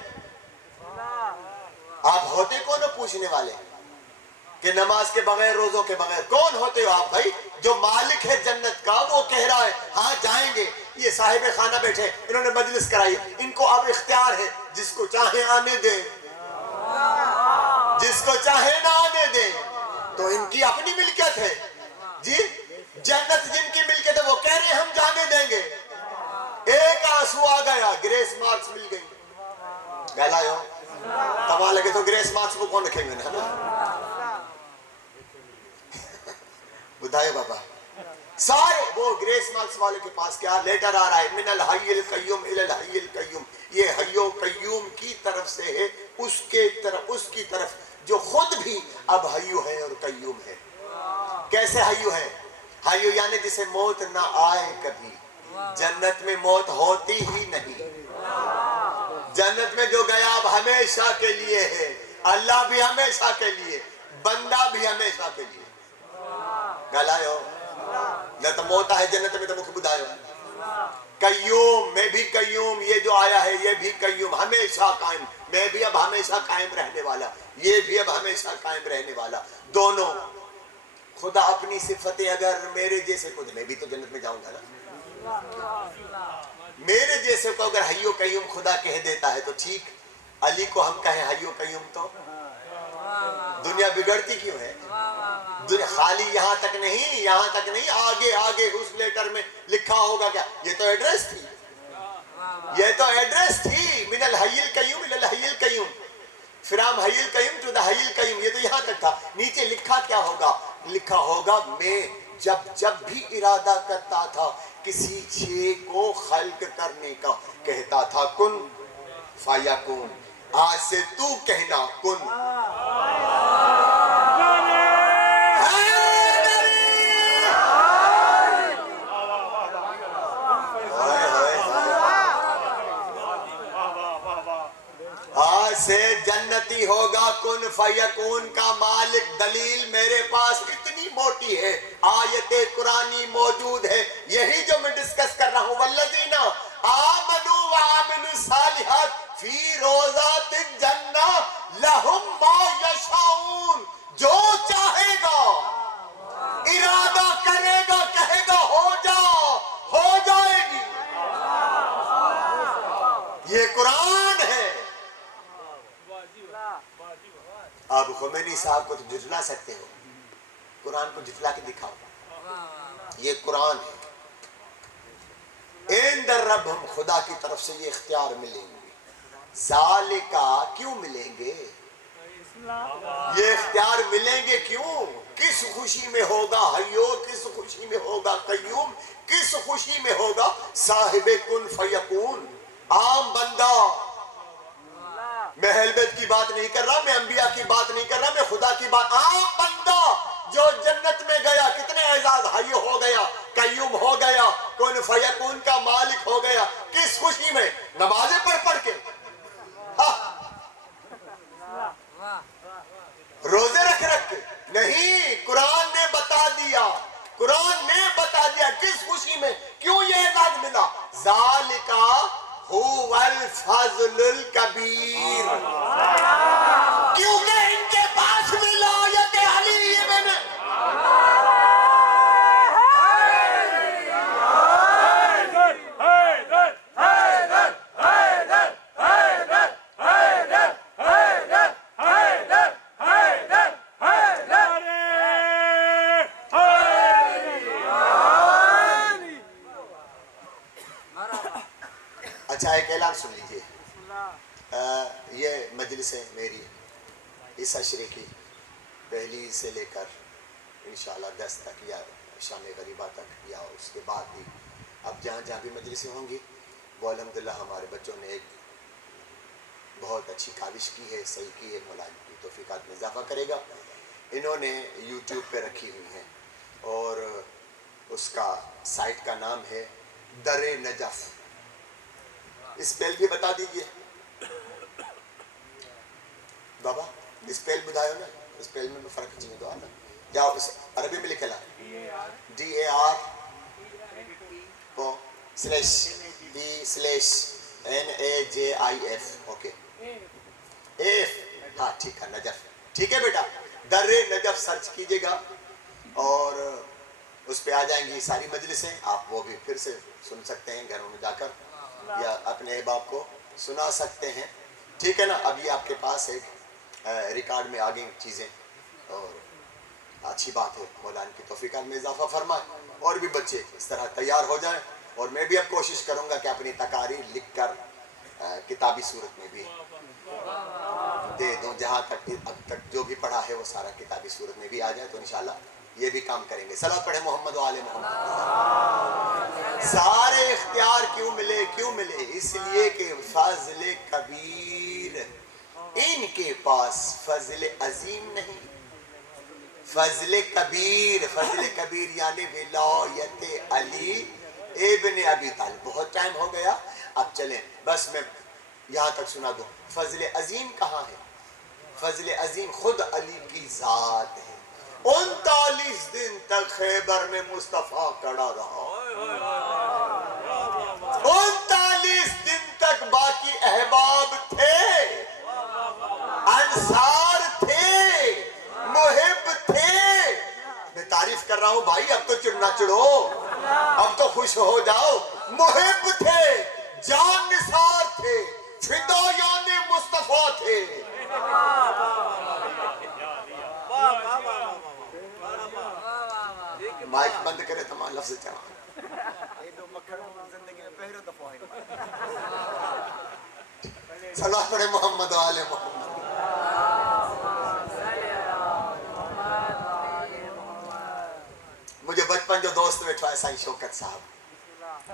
آپ ہوتے کون ہو پوچھنے والے کہ نماز کے بغیر, روزوں کے بغیر؟ کون ہوتے ہو آپ بھائی؟ جو مالک ہے جنت کا وہ کہہ رہا ہے ہاں جائیں گے. یہ صاحب خانہ بیٹھے, انہوں نے مجلس کرائی, ان کو اب اختیار ہے, جس کو چاہے آنے دیں, جس کو چاہے نہ آنے دیں. تو ان کی اپنی ملکیت ہے جی. جنت جن کی ملکیت ہے وہ کہہ رہے ہیں ہم جانے دیں گے. ایک آنسو آ گیا, گریس مارکس مل گئی. گلا ہو کما لگے تو گریس مارکس کو کون رکھیں گے نا. بدھائے بابا سارے وہ گریس مارکس والے کے پاس کیا لیٹر آ رہا ہے, من الحی القیوم الی الحی القیوم. یہ حی و قیوم کی طرف سے ہے, اس کی طرف جو خود بھی اب حیو ہے اور قیوم ہے. کیسے حیو ہے؟ حیو یعنی جسے موت نہ آئے کبھی. جنت میں موت ہوتی ہی نہیں. جنت میں جو گیا اب ہمیشہ کے لیے ہے. اللہ بھی ہمیشہ کے لیے, بندہ بھی ہمیشہ کے لیے. گلائے ہو نہ تو موت ہے جنت میں, تو مکھ بدھائے ہو. قیوم, میں بھی قیوم, یہ جو آیا ہے یہ بھی قیوم, ہمیشہ قائم. میں بھی اب ہمیشہ قائم رہنے والا, یہ بھی اب ہمیشہ قائم رہنے والا. دونوں خدا اپنی صفتیں اگر میرے جیسے کو, میں بھی تو جنت میں جاؤں گا نا. میرے جیسے کو اگر حی و قیوم خدا کہہ دیتا ہے تو ٹھیک. علی کو ہم کہیں حی و قیوم تو دنیا بگڑتی کیوں ہے؟ خالی یہاں تک نہیں, آگے اس لیٹر میں لکھا ہوگا کیا؟ یہ تو ایڈریس تھی, من الحی القیوم الی الحی القیوم, فرام حی القیوم ٹو دا حی القیوم. یہ تو یہاں تک تھا. نیچے لکھا کیا ہوگا؟ لکھا ہوگا میں جب بھی ارادہ کرتا تھا کسی شے کو خلق کرنے کا, کہتا تھا کن فیکون. آج سے تو کہنا کن. آج سے جنتی ہوگا کن فیکون کا مالک. دلیل میرے پاس اتنی موٹی ہے, آیت قرآنی موجود ہے, یہی جو میں ڈسکس کر رہا ہوں. والذین آمنوا وعملوا الصالحات فی روضات الجنہ لہم ما یشاؤون. جو چاہے گا, ارادہ کرے گا, کہے گا ہو جا, ہو جائے گی. یہ قرآن ہے. آپ خمینی صاحب کو تو جھٹلا سکتے ہو, قرآن کو جھٹلا کے دکھاؤ. یہ قرآن ہے. عند الرب, ہم خدا کی طرف سے یہ اختیار ملیں گے. ذالکا, کیوں ملیں گے یہ اختیار؟ ملیں گے کیوں؟ کس خوشی میں ہوگا حیو, کس خوشی میں ہوگا قیوم, کس خوشی میں ہوگا صاحب کن فیکون. عام بندہ, میں اہل بیت کی بات نہیں کر رہا, میں انبیاء کی بات نہیں کر رہا, میں خدا کی بات. عام بندہ جو جنت میں گیا, کتنے اعزاز, حیو ہو گیا, قیوم ہو گیا, کن فیکون کا مالک ہو گیا. کس خوشی میں؟ نمازیں پڑھ کے, روزے رکھ کے نہیں. قرآن نے بتا دیا قرآن نے بتا دیا کس خوشی میں کیوں یہ اعزاز ملا. ذالکا هو الفضل الکبیر، کیونکہ ان کے پاس ولایت علی ابن اچھا ایک اعلان سن لیجئے. یہ مجلس ہے میری اس عشرے کی پہلی سے لے کر انشاءاللہ 10 تک یا شام غریبہ تک یا اس کے بعد بھی اب جہاں جہاں بھی مجلسیں ہوں گی وہ الحمدللہ ہمارے بچوں نے ایک بہت اچھی کاوش کی ہے، صحیح کی ہے. مولا کی توفیقات میں اضافہ کرے گا. انہوں نے یوٹیوب پہ رکھی ہوئی ہیں اور اس کا سائٹ کا نام ہے در نجف. اسپیل بھی بتا دیجئے بابا، اسپیل بدھائیو نا، اسپیل میں فرق چاہیے تو آنا کیا عربی میں لکھے لا DAR /B/NAJIF اوکے ایف. ہاں ٹھیک ہے نجف، ٹھیک ہے بیٹا. در نجف سرچ کیجئے گا اور اس پہ آ جائیں گی ساری مجلسیں. آپ وہ بھی پھر سے سن سکتے ہیں گھروں میں جا کر یا اپنے احباب کو سنا سکتے ہیں. ٹھیک ہے نا. اب یہ آپ کے پاس ایک ریکارڈ میں آگے چیزیں اور اچھی بات ہے. مولانا کی توفیقات میں اضافہ فرمائے اور بھی بچے اس طرح تیار ہو جائیں. اور میں بھی اب کوشش کروں گا کہ اپنی تقاریر لکھ کر کتابی صورت میں بھی دے دوں. جہاں تک اب تک جو بھی پڑھا ہے وہ سارا کتابی صورت میں بھی آ جائے تو انشاءاللہ یہ بھی کام کریں گے. صلوات پڑھے محمد و آل محمد. سارے اختیار کیوں ملے اس لیے کہ فضل کبیر ان کے پاس فضل عظیم نہیں. فضل کبیر یعنی ولایت علی ابن ابی طالب. بہت ٹائم ہو گیا اب چلیں بس میں یہاں تک سنا دوں. فضل عظیم کہاں ہے؟ فضل عظیم خود علی کی ذات ہے. 39 دن تک خیبر میں مصطفیٰ کڑا رہا. 39 دن تک باقی احباب تھے، انصار تھے، محب تھے. میں تعریف کر رہا ہوں بھائی، اب تو چڑنا چڑھو، اب تو خوش ہو جاؤ. محب تھے، جان نثار تھے، فدایان مصطفیٰ تھے. مائک بند کرے تمام لفظ چاہاں. صلوات پڑھے محمد و آل محمد. مجھے بچپن جو دوست بیٹھا ہے سائیں شوکت صاحب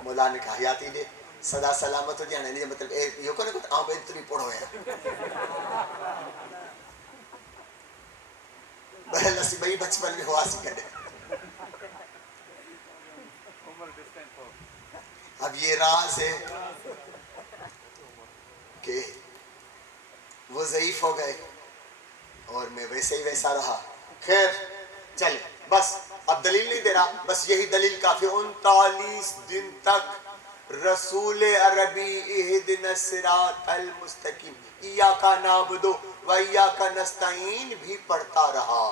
مولانا کہا حیاتی دے صدا سلامت ہو جانے نہیں مطلب یہ کو نہیں کہتا آن بیت تری پڑھو ہے بہل نسی بھئی بچپن میں ہوا سی کرے. اب یہ راز ہے کہ وہ ضعیف ہو گئے اور میں ویسے ہی ویسا رہا. خیر چلے بس اب دلیل نہیں دے رہا، بس یہی دلیل کافی. 39 دن تک رسول عربی اہدنا الصراط المستقیم ایاک نعبد و ایاک نستعین بھی پڑھتا رہا.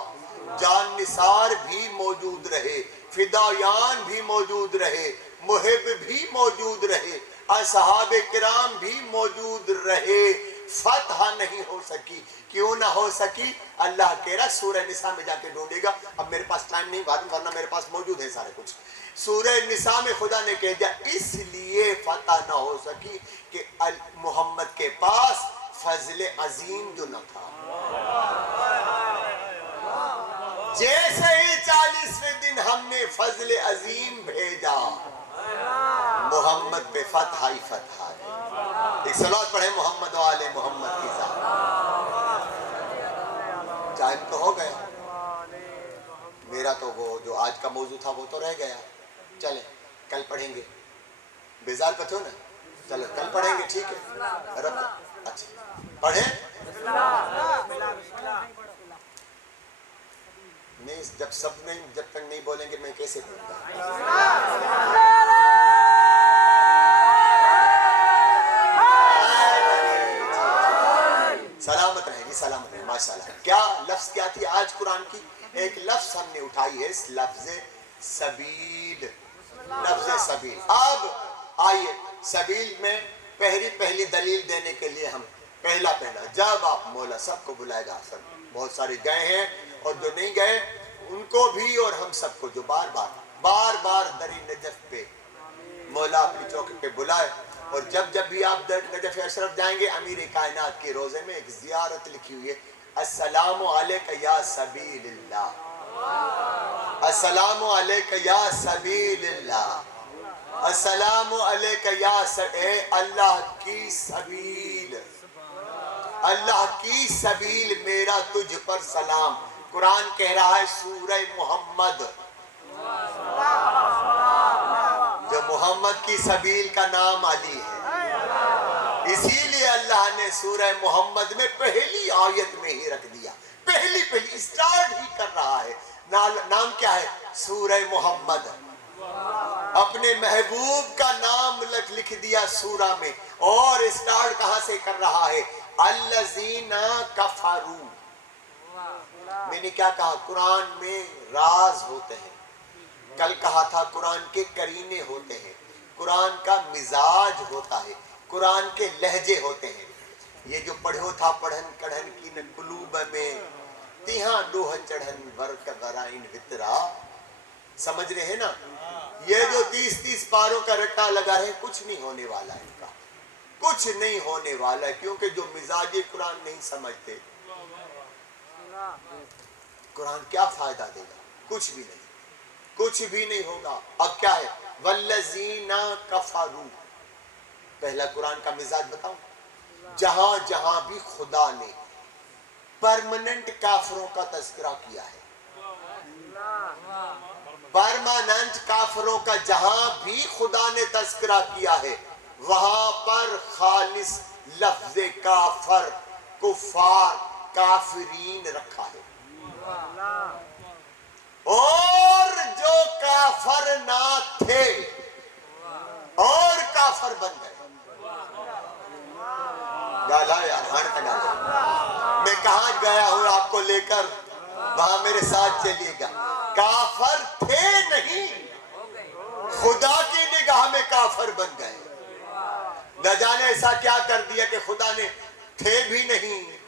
جان نثار بھی موجود رہے، فدایان بھی موجود رہے، محب بھی موجود رہے، اصحاب کرام بھی موجود رہے. فتح نہیں ہو سکی. کیوں نہ ہو سکی؟ اللہ کہہ رہا سورہ نساء میں جا کے ڈھونڈے گا. اب میرے پاس ٹائم نہیں ورنہ میرے پاس موجود ہے سارے کچھ. سورہ نساء میں خدا نے کہہ دیا اس لیے فتح نہ ہو سکی کہ محمد کے پاس فضل عظیم جو نہ تھا. جیسے ہی 40ویں دن ہم نے فضل عظیم بھیجا محمد پہ فتح ہی فتح ہے. ایک صلوات پڑھے محمد و آل محمد کی ذات. ٹائم تو ہو گیا میرا تو وہ جو آج کا موضوع تھا وہ تو رہ گیا. چلیں کل پڑھیں گے. بیزار پتہ ہو نا؟ چلو کل پڑھیں گے ٹھیک ہے. رب اچھا پڑھیں نہیں, جب جب تک نہیں بولیں گے میں کیسے پڑھوں گا؟ سلامت رہیں گی, سلامت رہیں, ماشاءاللہ. کیا لفظ کیا تھی آج قرآن کی؟ ایک لفظ ہم نے اٹھائی ہے, لفظ سبیل. لفظ سبیل. اب آئیے سبیل میں پہلی دلیل دینے کے لیے ہم پہلا جب آپ مولا سب کو بلائے گا, سب بہت سارے گئے ہیں اور جو نہیں گئے ان کو بھی اور ہم سب کو جو بار بار در نجف پہ مولا اپنی چوک پہ بلائے. اور جب بھی آپ در نجف اشرف جائیں گے, امیر کائنات کے روزے میں ایک زیارت لکھی ہوئی ہے, السلام علیک یا سبیل اللہ, السلام علیک یا سبیل اللہ, السلام علیک یا اللہ کی سبیل, اللہ کی سبیل میرا تجھ پر سلام. قرآن کہہ رہا ہے سورہ محمد, جو محمد کی سبیل کا نام علی ہے, اسی لیے اللہ نے سورہ محمد میں پہلی آیت میں ہی رکھ دیا, پہلی اسٹارٹ ہی کر رہا ہے. نام کیا ہے؟ سورہ محمد. اپنے محبوب کا نام لکھ دیا سورہ میں, اور اسٹارٹ کہاں سے کر رہا ہے؟ الذین کفروا. میں نے کیا کہا؟ قرآن میں راز ہوتے ہیں. کل کہا تھا قرآن کے کرینے ہوتے ہیں, قرآن کا مزاج ہوتا ہے, قرآن کے لہجے ہوتے ہیں. یہ جو پڑھو تھا پڑھن کڑھن کی نہ قلوب میں تیہاں لوہ چڑھن ورک ورائن وطرا, سمجھ رہے ہیں نا؟ یہ جو 30 پاروں کا رٹا لگا رہے, کچھ نہیں ہونے والا ان کا, کچھ نہیں ہونے والا ہے, کیونکہ جو مزاج قرآن نہیں سمجھتے, قرآن کیا فائدہ دے گا؟ کچھ بھی نہیں, کچھ بھی نہیں ہوگا. اب کیا ہے؟ والذین کفروا. پہلا قرآن کا مزاج بتاؤں, جہاں بھی خدا نے پرماننٹ کافروں کا تذکرہ کیا ہے, پرماننٹ کافروں کا جہاں بھی خدا نے تذکرہ کیا ہے, وہاں پر خالص لفظ کافر, کفار, کافرین رکھا ہے. اور جو کافر نہ تھے اور کافر بن گئے. ڈالا یار, ہنٹ ڈالا. میں کہاں گیا ہوں آپ کو لے کر, وہاں میرے ساتھ چلیے گا. کافر تھے نہیں, خدا کی نگاہ میں کافر بن گئے. نہ جانے ایسا کیا کر دیا کہ خدا نے تھے بھی نہیں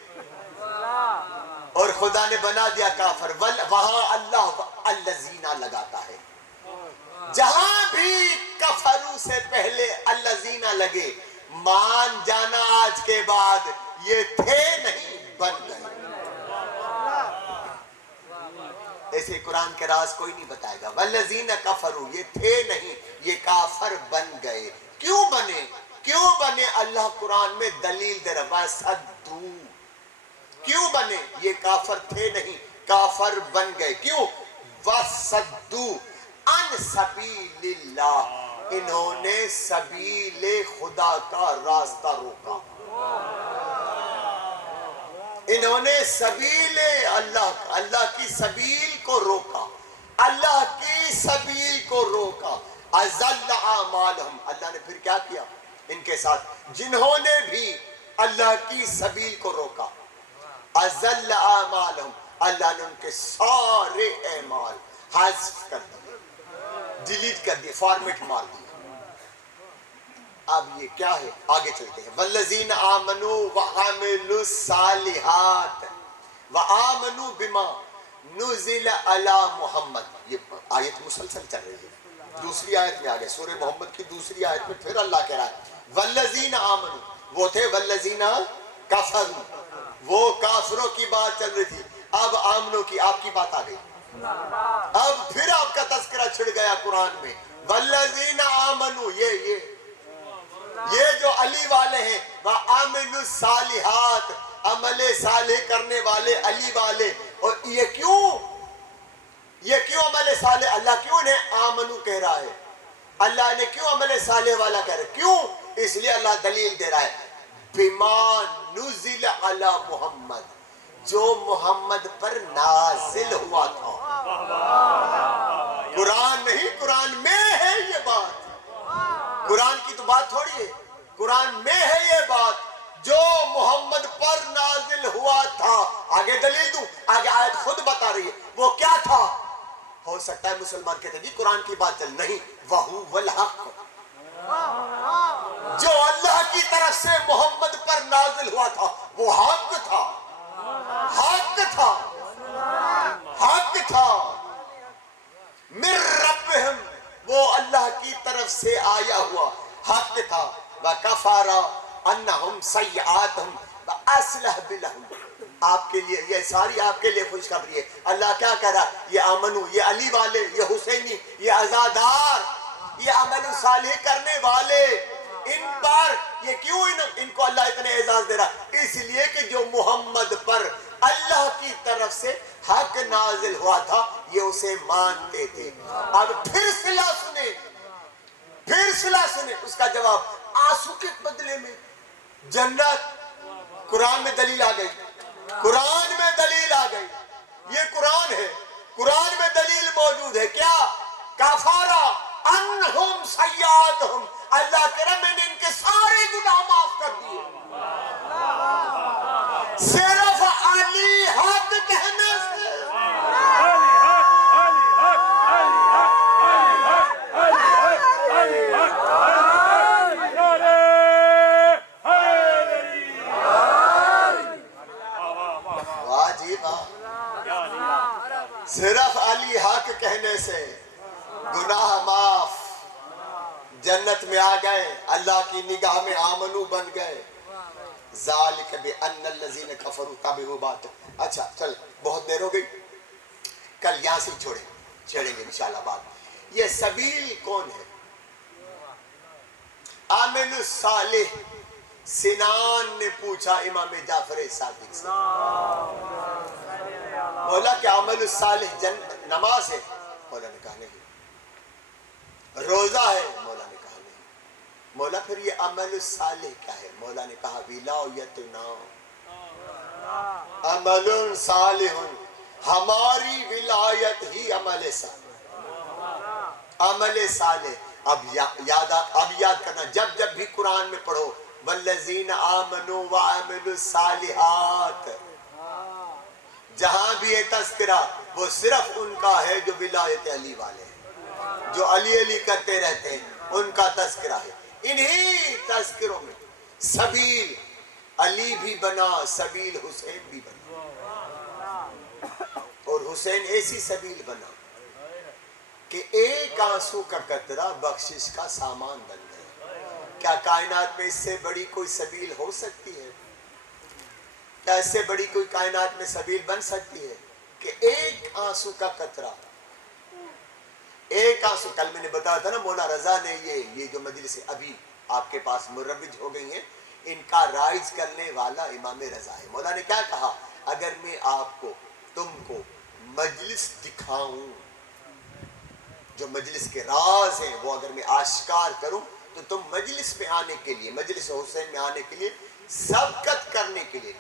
اور خدا نے بنا دیا کافر. وہاں اللہ الذین لگاتا ہے. جہاں بھی کفرو سے پہلے الذین لگے, مان جانا آج کے بعد یہ تھے نہیں, بن گئے. ایسے قرآن کے راز کوئی نہیں بتائے گا. والذین کفروا, یہ تھے نہیں, یہ کافر بن گئے. کیوں بنے؟ کیوں بنے؟ اللہ قرآن میں دلیل دے رہا ہے. صدو, کیوں بنے؟ یہ کافر تھے نہیں, کافر بن گئے. کیوں؟ وصدو عن سبیل اللہ, انہوں نے سبیل خدا کا راستہ روکا. انہوں نے سبیل اللہ کی سبیل کو روکا, اللہ کی سبیل کو روکا. اضل اعمالہم, اللہ نے پھر کیا کیا ان کے ساتھ؟ جنہوں نے بھی اللہ کی سبیل کو روکا, اضل اعمالہم, اللہ نے ان کے سارے اعمال حذف کر دیے, ڈیلیٹ کر دیے, فارمیٹ مار دیا. اب یہ کیا ہے؟ آگے چلتے ہیں. والذین آمنوا وعملوا الصالحات وآمنوا بما نزل علی محمد. یہ آیت مسلسل چل رہی ہے. دوسری آیت میں آگے سورہ محمد کی دوسری آیت میں پھر اللہ کہہ رہا ہے والذین آمنوا. وہ تھے والذین کفروا, وہ کافروں کی بات چل رہی تھی. اب آمنوں کی, آپ کی بات آ گئی. اب پھر آپ کا تذکرہ چھڑ گیا قرآن میں. والذین آمنوا, یہ جو علی والے ہیں, وَعَمِلُوا الصَّالِحَاتِ, عمل صالح کرنے والے علی والے. اور یہ کیوں عمل صالح؟ اللہ کیوں انہیں آمنو کہہ رہا ہے؟ اللہ نے کیوں عمل صالح والا کہہ رہا ہے؟ کیوں؟ اس لیے اللہ دلیل دے رہا ہے بِمَا نُزِلَ عَلَى محمد, جو محمد پر نازل ہوا تھا. قرآن نہیں، قرآن میں ہے یہ بات. قرآن کی تو بات تھوڑی ہے، قرآن میں ہے یہ بات جو محمد پر نازل ہوا تھا. آگے دلیل دوں، آگے آیت خود بتا رہی ہے وہ کیا تھا. ہو سکتا ہے مسلمان کہتے ہیں جی قرآن کی بات چل نہیں، وَهُوَ الْحَقُّ، جو اللہ کی طرف سے محمد پر نازل ہوا تھا وہ حق تھا، حق تھا، حق تھا. من ربہم، وہ اللہ کی طرف سے آیا ہوا حق تھا. وَكَفَرَ أَنَّهُمْ سَيِّئَاتُهُمْ وَأَصْلَحَ بِلَهُمْ. آپ کے لیے یہ ساری آپ کے لیے خوشخبری ہے. اللہ کیا کہہ رہا ہے؟ یہ آمنو، یہ علی والے، یہ حسینی، یہ عزادار، یہ عمل صالح کرنے والے، ان پر یہ کیوں ان کو اللہ اتنے اعزاز دے رہا؟ اس لیے کہ جو محمد پر اللہ کی طرف سے حق نازل ہوا تھا یہ اسے مانتے تھے. اب پھر صلہ سنیں، پھر صلہ سنیں. اس کا جواب آنسو کے بدلے میں جنت. قرآن میں دلیل آ گئی، قرآن میں دلیل آ گئی. یہ قرآن ہے، قرآن میں دلیل موجود ہے. کیا؟ کفارہ انہم سیئاتہم، اللہ کہہ رہا میں نے ان کے سارے گناہ معاف کر دیے. صرف علی حق کہنے سے. صرف علی حق کہنے سے گناہ معاف، جنت میں آ گئے، اللہ کی نگاہ میں آمنو بن گئے. ذالک بأن الذین کفروا تبعوا باطل. اچھا چل بہت دیر ہو گئی، کل یہاں سے چھیڑیں گے انشاءاللہ بات. یہ سبیل کون ہے؟ عامل الصالح. سنان نے پوچھا امام جعفر صادق سے، مولا کہ عمل الصالح نماز ہے؟ مولا نے کہا نہیں. روزہ ہے؟ مولا نے کہا نہیں. مولا پھر یہ عمل الصالح کیا ہے؟ مولا نے کہا ولایتنا عمل صالح، ہماری ولایت ہی عمل صالح، عمل صالح. اب یاد کرنا، جب جب بھی قرآن میں پڑھو والذین آمنوا وعملوا الصالحات، جہاں بھی یہ تذکرہ وہ صرف ان کا ہے جو ولایت علی والے ہیں، جو علی علی کرتے رہتے ہیں، ان کا تذکرہ ہے. انہی تذکروں میں سبیل علی بھی بنا، سبیل حسین بھی بنا، اور حسین ایسی سبیل بنا کہ ایک آنسو کا قطرہ بخشش کا سامان بن گیا. کیا کائنات میں اس سے بڑی کوئی سبیل ہو سکتی ہے؟ کیا اس سے بڑی کوئی کائنات میں سبیل بن سکتی ہے کہ ایک آنسو کا قطرہ، ایک آنسو. کل میں نے بتایا تھا نا مولا رضا نے یہ جو مجلس ابھی آپ کے پاس مروج ہو گئی ہیں ان کا رائج کرنے والا امام رضا ہے. مولا نے کیا کہا؟ اگر میں آپ کو تم کو مجلس دکھاؤں، جو مجلس کے راز ہیں وہ اگر میں آشکار کروں تو تم مجلس میں آنے کے لیے، مجلس حسین میں آنے کے لیے، سبقت کرنے کے لیے،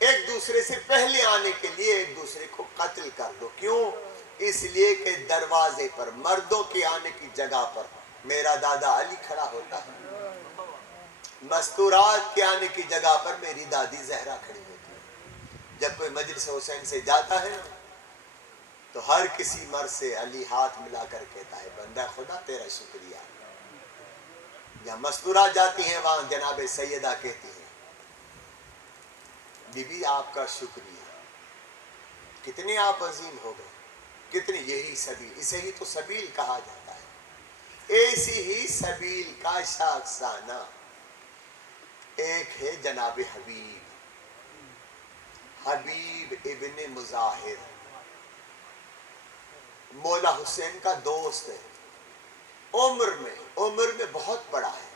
ایک دوسرے سے پہلے آنے کے لیے ایک دوسرے کو قتل کر دو. کیوں؟ اس لیے کہ دروازے پر مردوں کے آنے کی جگہ پر میرا دادا علی کھڑا ہوتا ہے، مستورات کے آنے کی جگہ پر میری دادی زہرا کھڑی ہوتی ہے. جب کوئی مجلس حسین سے جاتا ہے تو ہر کسی مرد سے علی ہاتھ ملا کر کہتا ہے بندہ خدا تیرا شکریہ. جہاں مستورات جاتی ہیں وہاں جناب سیدہ کہتی ہیں بی بی آپ کا شکریہ، کتنے آپ عظیم ہو گئے، کتنی. یہی سبیل، اسے ہی تو سبیل کہا جاتا ہے. ایسی ہی سبیل کا شاخسانہ ایک ہے جناب حبیب ابن مظاہر، مولا حسین کا دوست ہے. عمر میں بہت بڑا ہے،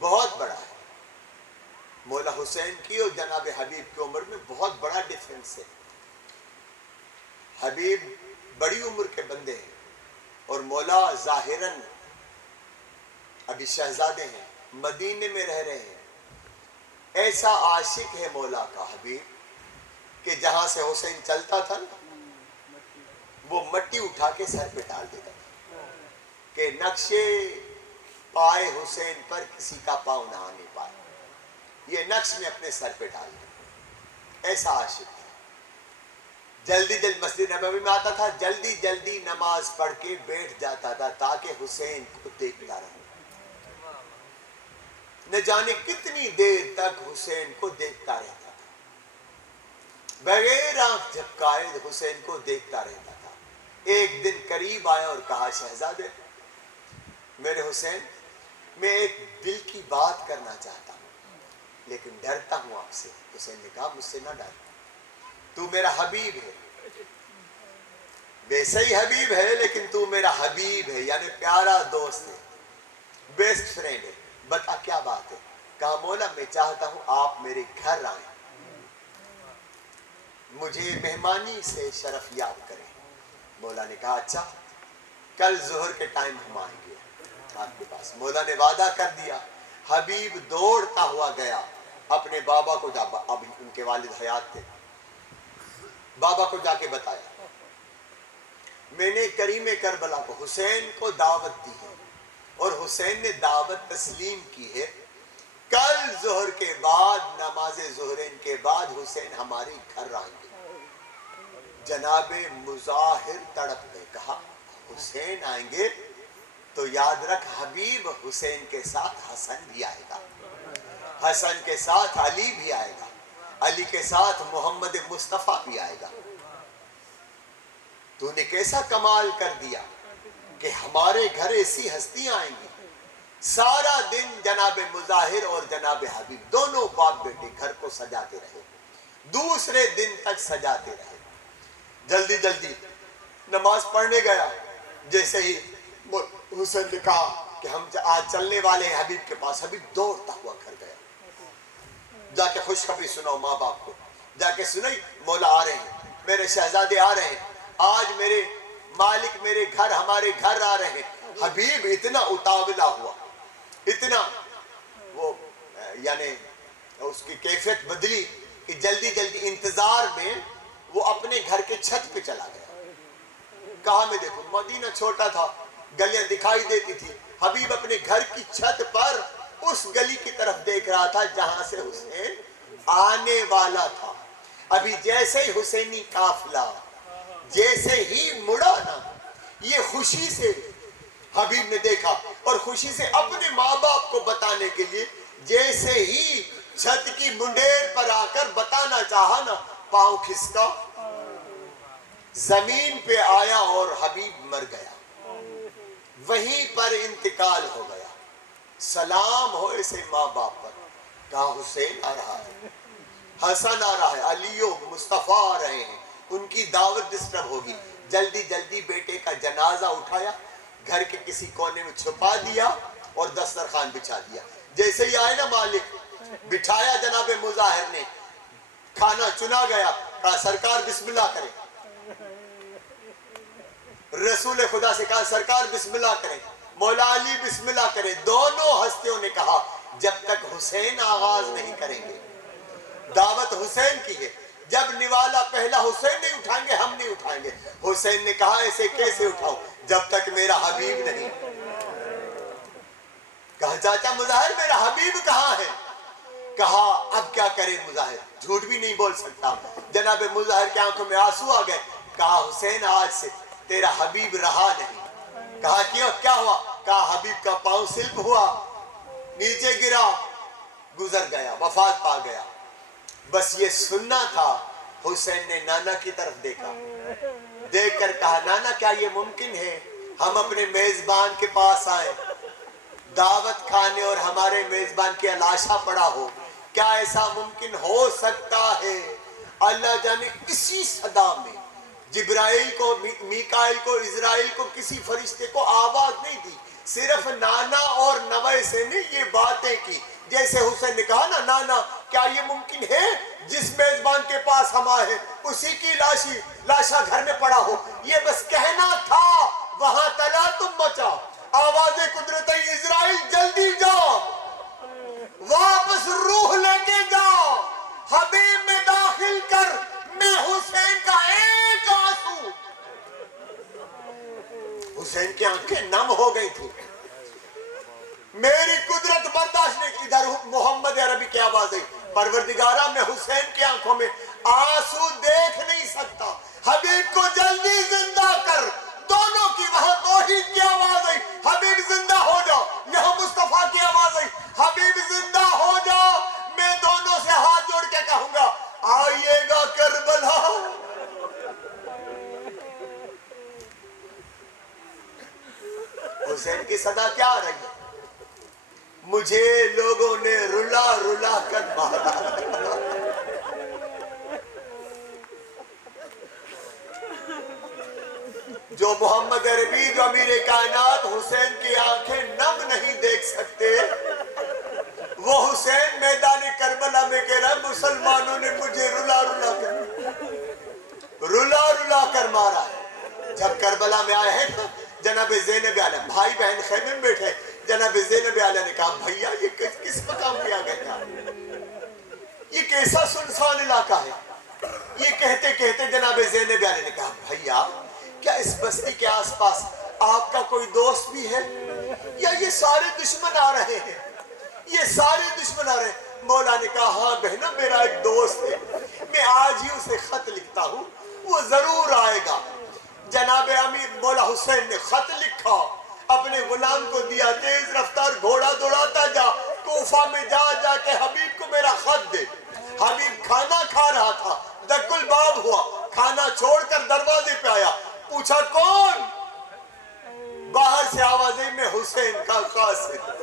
بہت بڑا ہے. مولا حسین کی اور جناب حبیب کی عمر میں بہت بڑا ڈیفرنس ہے. حبیب بڑی عمر کے بندے ہیں اور مولا ظاہراً ابھی شہزادے ہیں، مدینے میں رہ رہے ہیں. ایسا عاشق ہے مولا کا حبیب کہ جہاں سے حسین چلتا تھا نا مٹی اٹھا کے سر پہ ڈال دیتا تھا کہ نقشے پائے حسین پر کسی کا پاؤں نہ آنے پائے. یہ نقش میں اپنے سر پہ ڈال دیا. ایسا عاشق تھا. جلدی جلدی مسجد نبوی میں آتا تھا, جلدی جلدی نماز پڑھ کے بیٹھ جاتا تھا تاکہ حسین کو دیکھتا رہے. نہ جانے کتنی دیر تک حسین کو دیکھتا رہتا تھا, بغیر آنکھ جھپکائے حسین کو دیکھتا رہتا تھا. ایک دن قریب آیا اور کہا شہزادے میرے حسین, میں ایک دل کی بات کرنا چاہتا ہوں لیکن ڈرتا ہوں آپ سے. حسین نے کہا مجھ سے نہ ڈر, تو میرا حبیب ہے, ویسے ہی حبیب ہے لیکن تو میرا حبیب ہے, یعنی پیارا دوست ہے, بیسٹ فرینڈ ہے. بتا کیا بات ہے؟ کہا مولا میں چاہتا ہوں آپ میرے گھر آئیں, مجھے مہمانی سے شرف یاب کریں. مولا نے کہا اچھا کل ظہر کے ٹائم ہم آئیں گے آپ کے پاس. مولا نے وعدہ کر دیا. حبیب دوڑتا ہوا گیا اپنے بابا کو, اب ان کے والد حیات تھے, بابا کو جا کے بتایا میں نے کریم کربلا کو حسین کو دعوت دی ہے اور حسین نے دعوت تسلیم کی ہے. کل ظہر کے بعد نماز ظہرین کے بعد حسین ہمارے گھر آئیں گے. جناب مظاہر تڑپ گئے, کہا حسین آئیں گے تو یاد رکھ حبیب حسین کے ساتھ حسن بھی آئے گا, حسن کے ساتھ علی بھی آئے گا, علی کے ساتھ محمد مصطفیٰ بھی آئے گا. تو نے کیسا کمال کر دیا کہ ہمارے گھر ایسی ہستیاں آئیں گی. سارا دن جناب مظاہر اور جناب حبیب دونوں باپ بیٹے گھر کو سجاتے رہے, دوسرے دن تک سجاتے رہے. جلدی جلدی نماز پڑھنے گیا. جیسے ہی حسین نے کہا کہ ہم آج چلنے والے ہیں حبیب کے پاس, حبیب دوڑتا ہوا گھر گیا. جا کے خوشخبری سناؤ ماں باپ کو, جا کے سنائی مولا آ رہے ہیں, میرے شہزادے آ رہے ہیں, آج میرے مالک میرے گھر ہمارے گھر آ رہے ہیں. حبیب اتنا اتاولا ہوا, اتنا وہ یعنی اس کی کیفیت بدلی کہ جلدی جلدی انتظار میں وہ اپنے گھر کے چھت پہ چلا گیا. کہا میں دیکھوں, مدینہ چھوٹا تھا, گلیاں دکھائی دیتی تھی. حبیب اپنے گھر کی چھت پر اس گلی کی طرف دیکھ رہا تھا جہاں سے حسین آنے والا تھا. ابھی جیسے ہی حسینی قافلہ جیسے ہی مڑا نا, یہ خوشی سے حبیب نے دیکھا اور خوشی سے اپنے ماں باپ کو بتانے کے لیے جیسے ہی چھت کی منڈیر پر آ کر بتانا چاہا نا, پاؤں کھسکا, زمین پہ آیا اور حبیب مر گیا. وہیں پر انتقال ہو گیا. سلام ہو اسے ماں باپ پر. کہا حسین آ رہا ہے, حسن آ رہا ہے, علی و مصطفیٰ آ رہے ہیں, ان کی دعوت ڈسٹرب ہوگی. جلدی جلدی بیٹے کا جنازہ اٹھایا, گھر کے کسی کونے میں چھپا دیا اور دسترخوان بچھا دیا. جیسے ہی آئے نا مالک, بٹھایا جناب مظاہر نے, کھانا چنا گیا, کہا سرکار بسم اللہ کریں. رسول خدا سے کہا سرکار بسم اللہ کریں, مولا علی بسم اللہ کریں. دونوں ہستیوں نے کہا جب تک حسین آغاز نہیں کریں گے, دعوت حسین کی ہے, جب نوالا پہلا حسین نہیں اٹھائیں گے ہم نہیں اٹھائیں گے. حسین نے کہا ایسے کیسے اٹھاؤ جب تک میرا حبیب نہیں. کہا چاچا مظاہر میرا حبیب کہاں ہے؟ کہا اب کیا کرے مظاہر, جھوٹ بھی نہیں بول سکتا. جناب مظاہر کی آنکھوں میں آنسو آ گئے. کہا حسین آج سے تیرا حبیب رہا نہیں. کہا کیوں, کیا ہوا؟ کہا حبیب کا پاؤں سلپ ہوا, نیچے گرا, گزر گیا, وفات پا گیا. بس یہ سننا تھا. حسین نے نانا کی طرف دیکھا, دیکھ کر کہا نانا کیا یہ ممکن ہے ہم اپنے میزبان کے پاس آئیں, دعوت کھانے اور ہمارے میزبان کی لاشا پڑا ہو؟ کیا ایسا ممکن ہو سکتا ہے؟ اللہ جانے اسی صدا میں جبرائیل کو, میکائیل کو, اسرائیل کو, کسی فرشتے کو آواز نہیں دی, صرف نانا اور نوے سے نے یہ باتیں کی. جیسے حسین نے کہا نا نانا کیا یہ ممکن ہے جس میزبان کے پاس ہم آئے ہیں اسی کی لاشا گھر میں پڑا ہو. یہ بس کہنا تھا, وہاں تلا تم مچا, آواز قدرت اسرائیل جلدی جاؤ, واپس روح لے کے جاؤ, حبیب میں داخل کر, میں حسین کا ایک آنسو حسین کی آنکھیں نم ہو گئی تھی. میری قدرت برداشت نہیں. ادھر محمد عربی کی آواز آئی, پروردگارہ میں حسین کی آنکھوں میں آنسو دیکھ نہیں سکتا, حبیب کو جلدی زندہ کر. دونوں کی وہاں توحید کی آواز آئی, حبیب زندہ ہو جاؤ. یہاں مصطفیٰ کی آواز آئی, حبیب زندہ ہو جاؤ. میں دونوں سے ہاتھ جوڑ کے کہوں گا آئیے گا کربلا. حسین کی صدا کیا آ رہی ہے؟ مجھے لوگوں نے رلا رلا کر مارا. جو محمد عربی, جو امیر کائنات حسین کی آنکھیں نم نہیں دیکھ سکتے, وہ حسین میدان کربلا میں کہہ رہا ہے مسلمانوں نے مجھے رلا رلا کر مارا ہے. جب کربلا میں آئے ہیں جناب زینب عالیہ, بھائی بہن خیمے میں بیٹھے, جناب زینب عالیہ نے کہا بھیا یہ کس مقام پہ آ گیا, یہ کیسا سنسان علاقہ ہے. یہ کہتے کہتے جناب زینب عالیہ نے کہا بھیا کیا اس بستی کے آس پاس آپ کا کوئی دوست بھی ہے, یا یہ سارے دشمن آ رہے ہیں, یہ سارے دشمن آ رہے ہیں. مولا نے کہا ہاں بہنا میرا ایک دوست ہے, میں آج ہی اسے خط لکھتا ہوں, وہ ضرور آئے گا. جناب امیر مولا حسین نے خط لکھا, اپنے غلام کو دیا, تیز رفتار گھوڑا دوڑاتا جا, کوفہ میں جا جا کے حبیب کو میرا خط دے. حبیب کھانا کھا رہا تھا, دق الباب ہوا, کھانا چھوڑ کر دروازے پہ آیا, پوچھا کون؟ باہر سے آواز آئی میں حسین کا قاصد.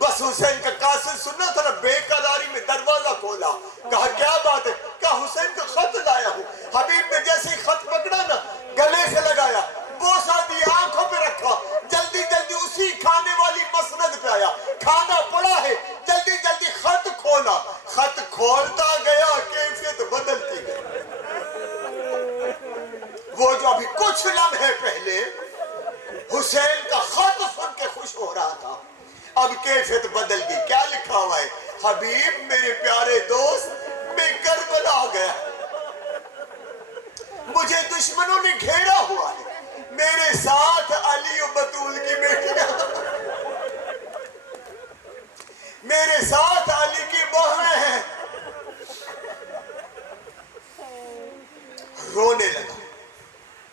بس حسین کا قاصد سننا تھا نا, بے قراری میں دروازہ کھولا, کہا کیا بات ہے؟ کہا حسین کا خط لایا ہوں. حبیب نے جیسے ہی خط پکڑا نا, گلے سے لگایا, بوسہ دیا, آنکھوں پہ رکھا, جلدی جلدی اسی کھانے والی مسند پہ آیا, کھانا پڑا ہے, جلدی جلدی خط کھولا. خط کھولتا گیا, کیفیت بدلتی گئی. وہ جو ابھی کچھ لمحے پہلے حسین کا خط سن کے خوش ہو رہا تھا, اب کیفیت بدل گئی. کیا لکھا ہوا ہے؟ حبیب میرے پیارے دوست, میں کربلا آ گیا, مجھے دشمنوں نے گھیرا ہوا ہے, میرے ساتھ علی و بطول کی بیٹیاں, میرے ساتھ علی کی بہنیں ہیں. رونے لگا,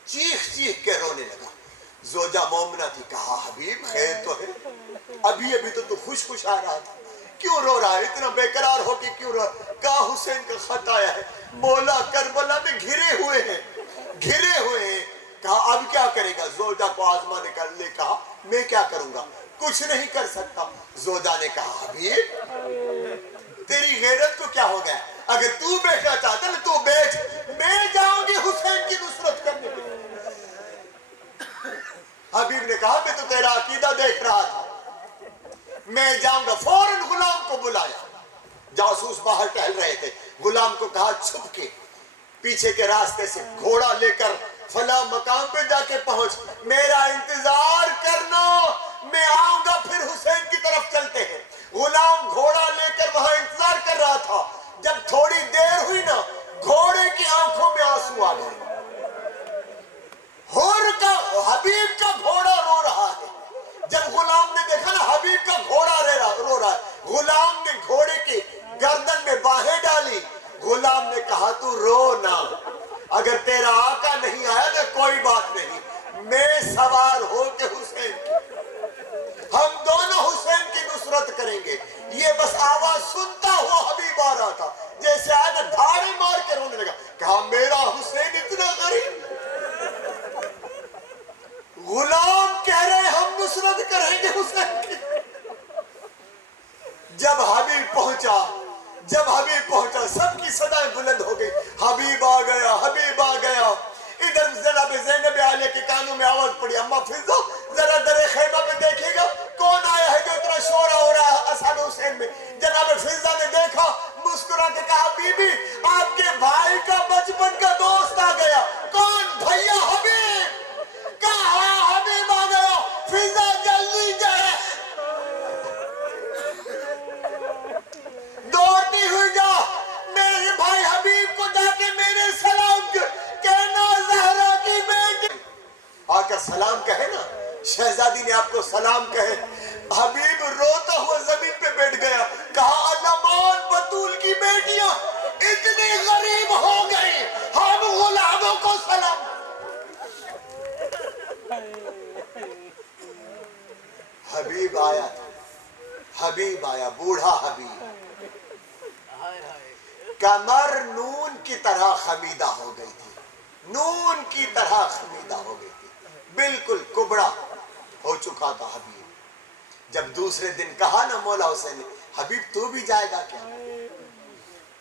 چیخ چیخ کے رونے لگا. زوجہ مومنہ تھی, کہا حبیب خیر تو ہے, ابھی ابھی تو خوش خوش آ رہا تھا, کیوں رو رہا ہے, اتنا بے قرار ہو کے کیوں رو. کہا حسین کا خط آیا ہے, مولا کربلا میں گھرے ہوئے ہیں. کہا اب کیا کرے گا؟ زوجہ کو آزمانے کا لے کہا میں کیا کروں گا, کچھ نہیں کر سکتا. زوجہ نے کہا حبیب تیری غیرت کو کیا ہو گیا, اگر تو بیٹھنا چاہتا ہے تو بیٹھ, میں جاؤں گی حسین کی نصرت کرنے کے لیے. حبیب نے کہا میں تو تیرا عقیدہ دیکھ رہا تھا, میں جاؤں گا. فوراً غلام کو بلایا, جاسوس باہر ٹہل رہے تھے, غلام کو کہا چھپ کے پیچھے کے راستے سے گھوڑا لے کر فلاں مقام پہ جا کے پہنچ, میرا انتظار کرنا, میں آؤں گا, پھر حسین کی طرف چلتے ہیں. غلام گھوڑا لے کر وہاں انتظار کر رہا تھا. جب تھوڑی دیر ہوئی نا, گھوڑے کی آنکھوں میں آنسو آ گئے. حبیب کا گھوڑا رو رہا ہے. جب غلام نے دیکھا نا حبیب کا گھوڑا رو رہا ہے, غلام نے گھوڑے کی گردن میں باہیں ڈالی. غلام نے کہا تو رو نہ, اگر تیرا آقا نہیں آیا نا کوئی بات نہیں, میں سوار ہو کے حسین کی, ہم دونوں حسین کی نصرت کریں گے. یہ بس آواز سنتا ہوا حبیب آ رہا تھا, جیسے آج دھاڑے مار کے رونے لگا. کہا میرا حسین اتنا غریب. غلام کہہ رہے ہم نصرت کریں گے حسین کی. جب حبیب پہنچا سب کی صدائیں بلند ہو گئی, حبیب آ گیا. ادھر جناب زینب عالیہ کے کانوں میں آواز پڑی, اما فضا ذرا در خیمہ پہ دیکھے گا کون آیا ہے جو اتنا شورا ہو رہا ہے اصحاب حسین میں. جناب فضا نے دیکھا, مسکرا کے کہا بی بی آپ کے بھائی کا بچپن کا دوست آ گیا. کون؟ بھیا حبیب. کہا حبیب آ گیا. فضا جلدی جائے, دوڑتی ہوئی جا, میرے بھائی حبیب کو جا کے میرے سلام کہنا زہرا کی بیٹی. سلام کہے نا، شہزادی نے آپ کو سلام کہے، حبیب روتا ہوا زمین پہ بیٹھ گیا، کہا علمان بطول کی بیٹیاں اتنی غریب ہو گئی، ہم غلاموں کو سلام۔ حبیب آیا تھا، حبیب آیا، بوڑھا حبیب، کمر نون کی طرح خمیدہ ہو گئی تھی، نون کی طرح خمیدہ ہو گئی تھی، بالکل کبڑا ہو چکا تھا حبیب۔ جب دوسرے دن کہا نا مولا حسین نے، حبیب تو بھی جائے گا کیا؟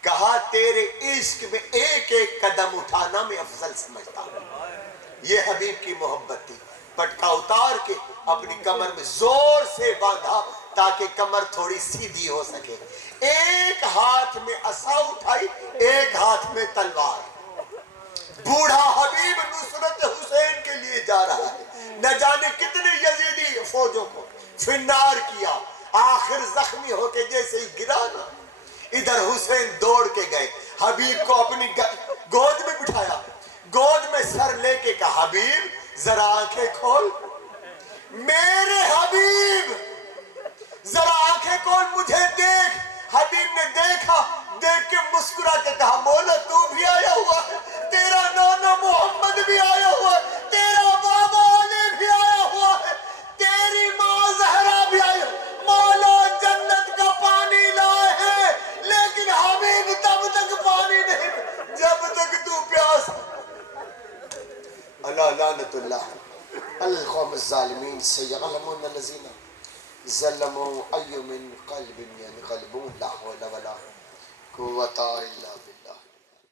کہا تیرے عشق میں ایک ایک قدم اٹھانا میں افضل سمجھتا ہوں۔ یہ حبیب کی محبت تھی۔ پٹکا اتار کے اپنی کمر میں زور سے باندھا تاکہ کمر تھوڑی سیدھی ہو سکے، ایک ہاتھ میں عصا اٹھائی، ایک ہاتھ میں تلوار۔ بوڑھا حبیب نصرت حسین کے لیے جا رہا ہے، نہ جانے کتنے یزیدی فوجوں کو فنار کیا، آخر زخمی ہو کے جیسے ہی گرا نا، ادھر حسین دوڑ کے گئے، حبیب کو اپنی گود میں بٹھایا، گود میں سر لے کے کہا حبیب ذرا آنکھیں کھول، میرے حبیب ذرا آنکھیں کھول، مجھے دیکھ۔ حبیب نے دیکھا، دیکھ کے مسکرا کے کہا مولا تو بھی آیا ہوا ہے، تیرا نانا محمد بھی آیا ہوا ہے، تیرا بابا علی بھی آیا ہوا ہے، تیری ماں زہرا بھی آئی، مولا جنت کا پانی لائے ہیں، لیکن حبیب تب تک پانی نہیں جب تک تو پیاس۔ اللہ لعنت اللہ القوم الظالمین سیعلمون الذین ظلموا ای من قلب ینقلبون لا حول ولا قوة الا باللہ۔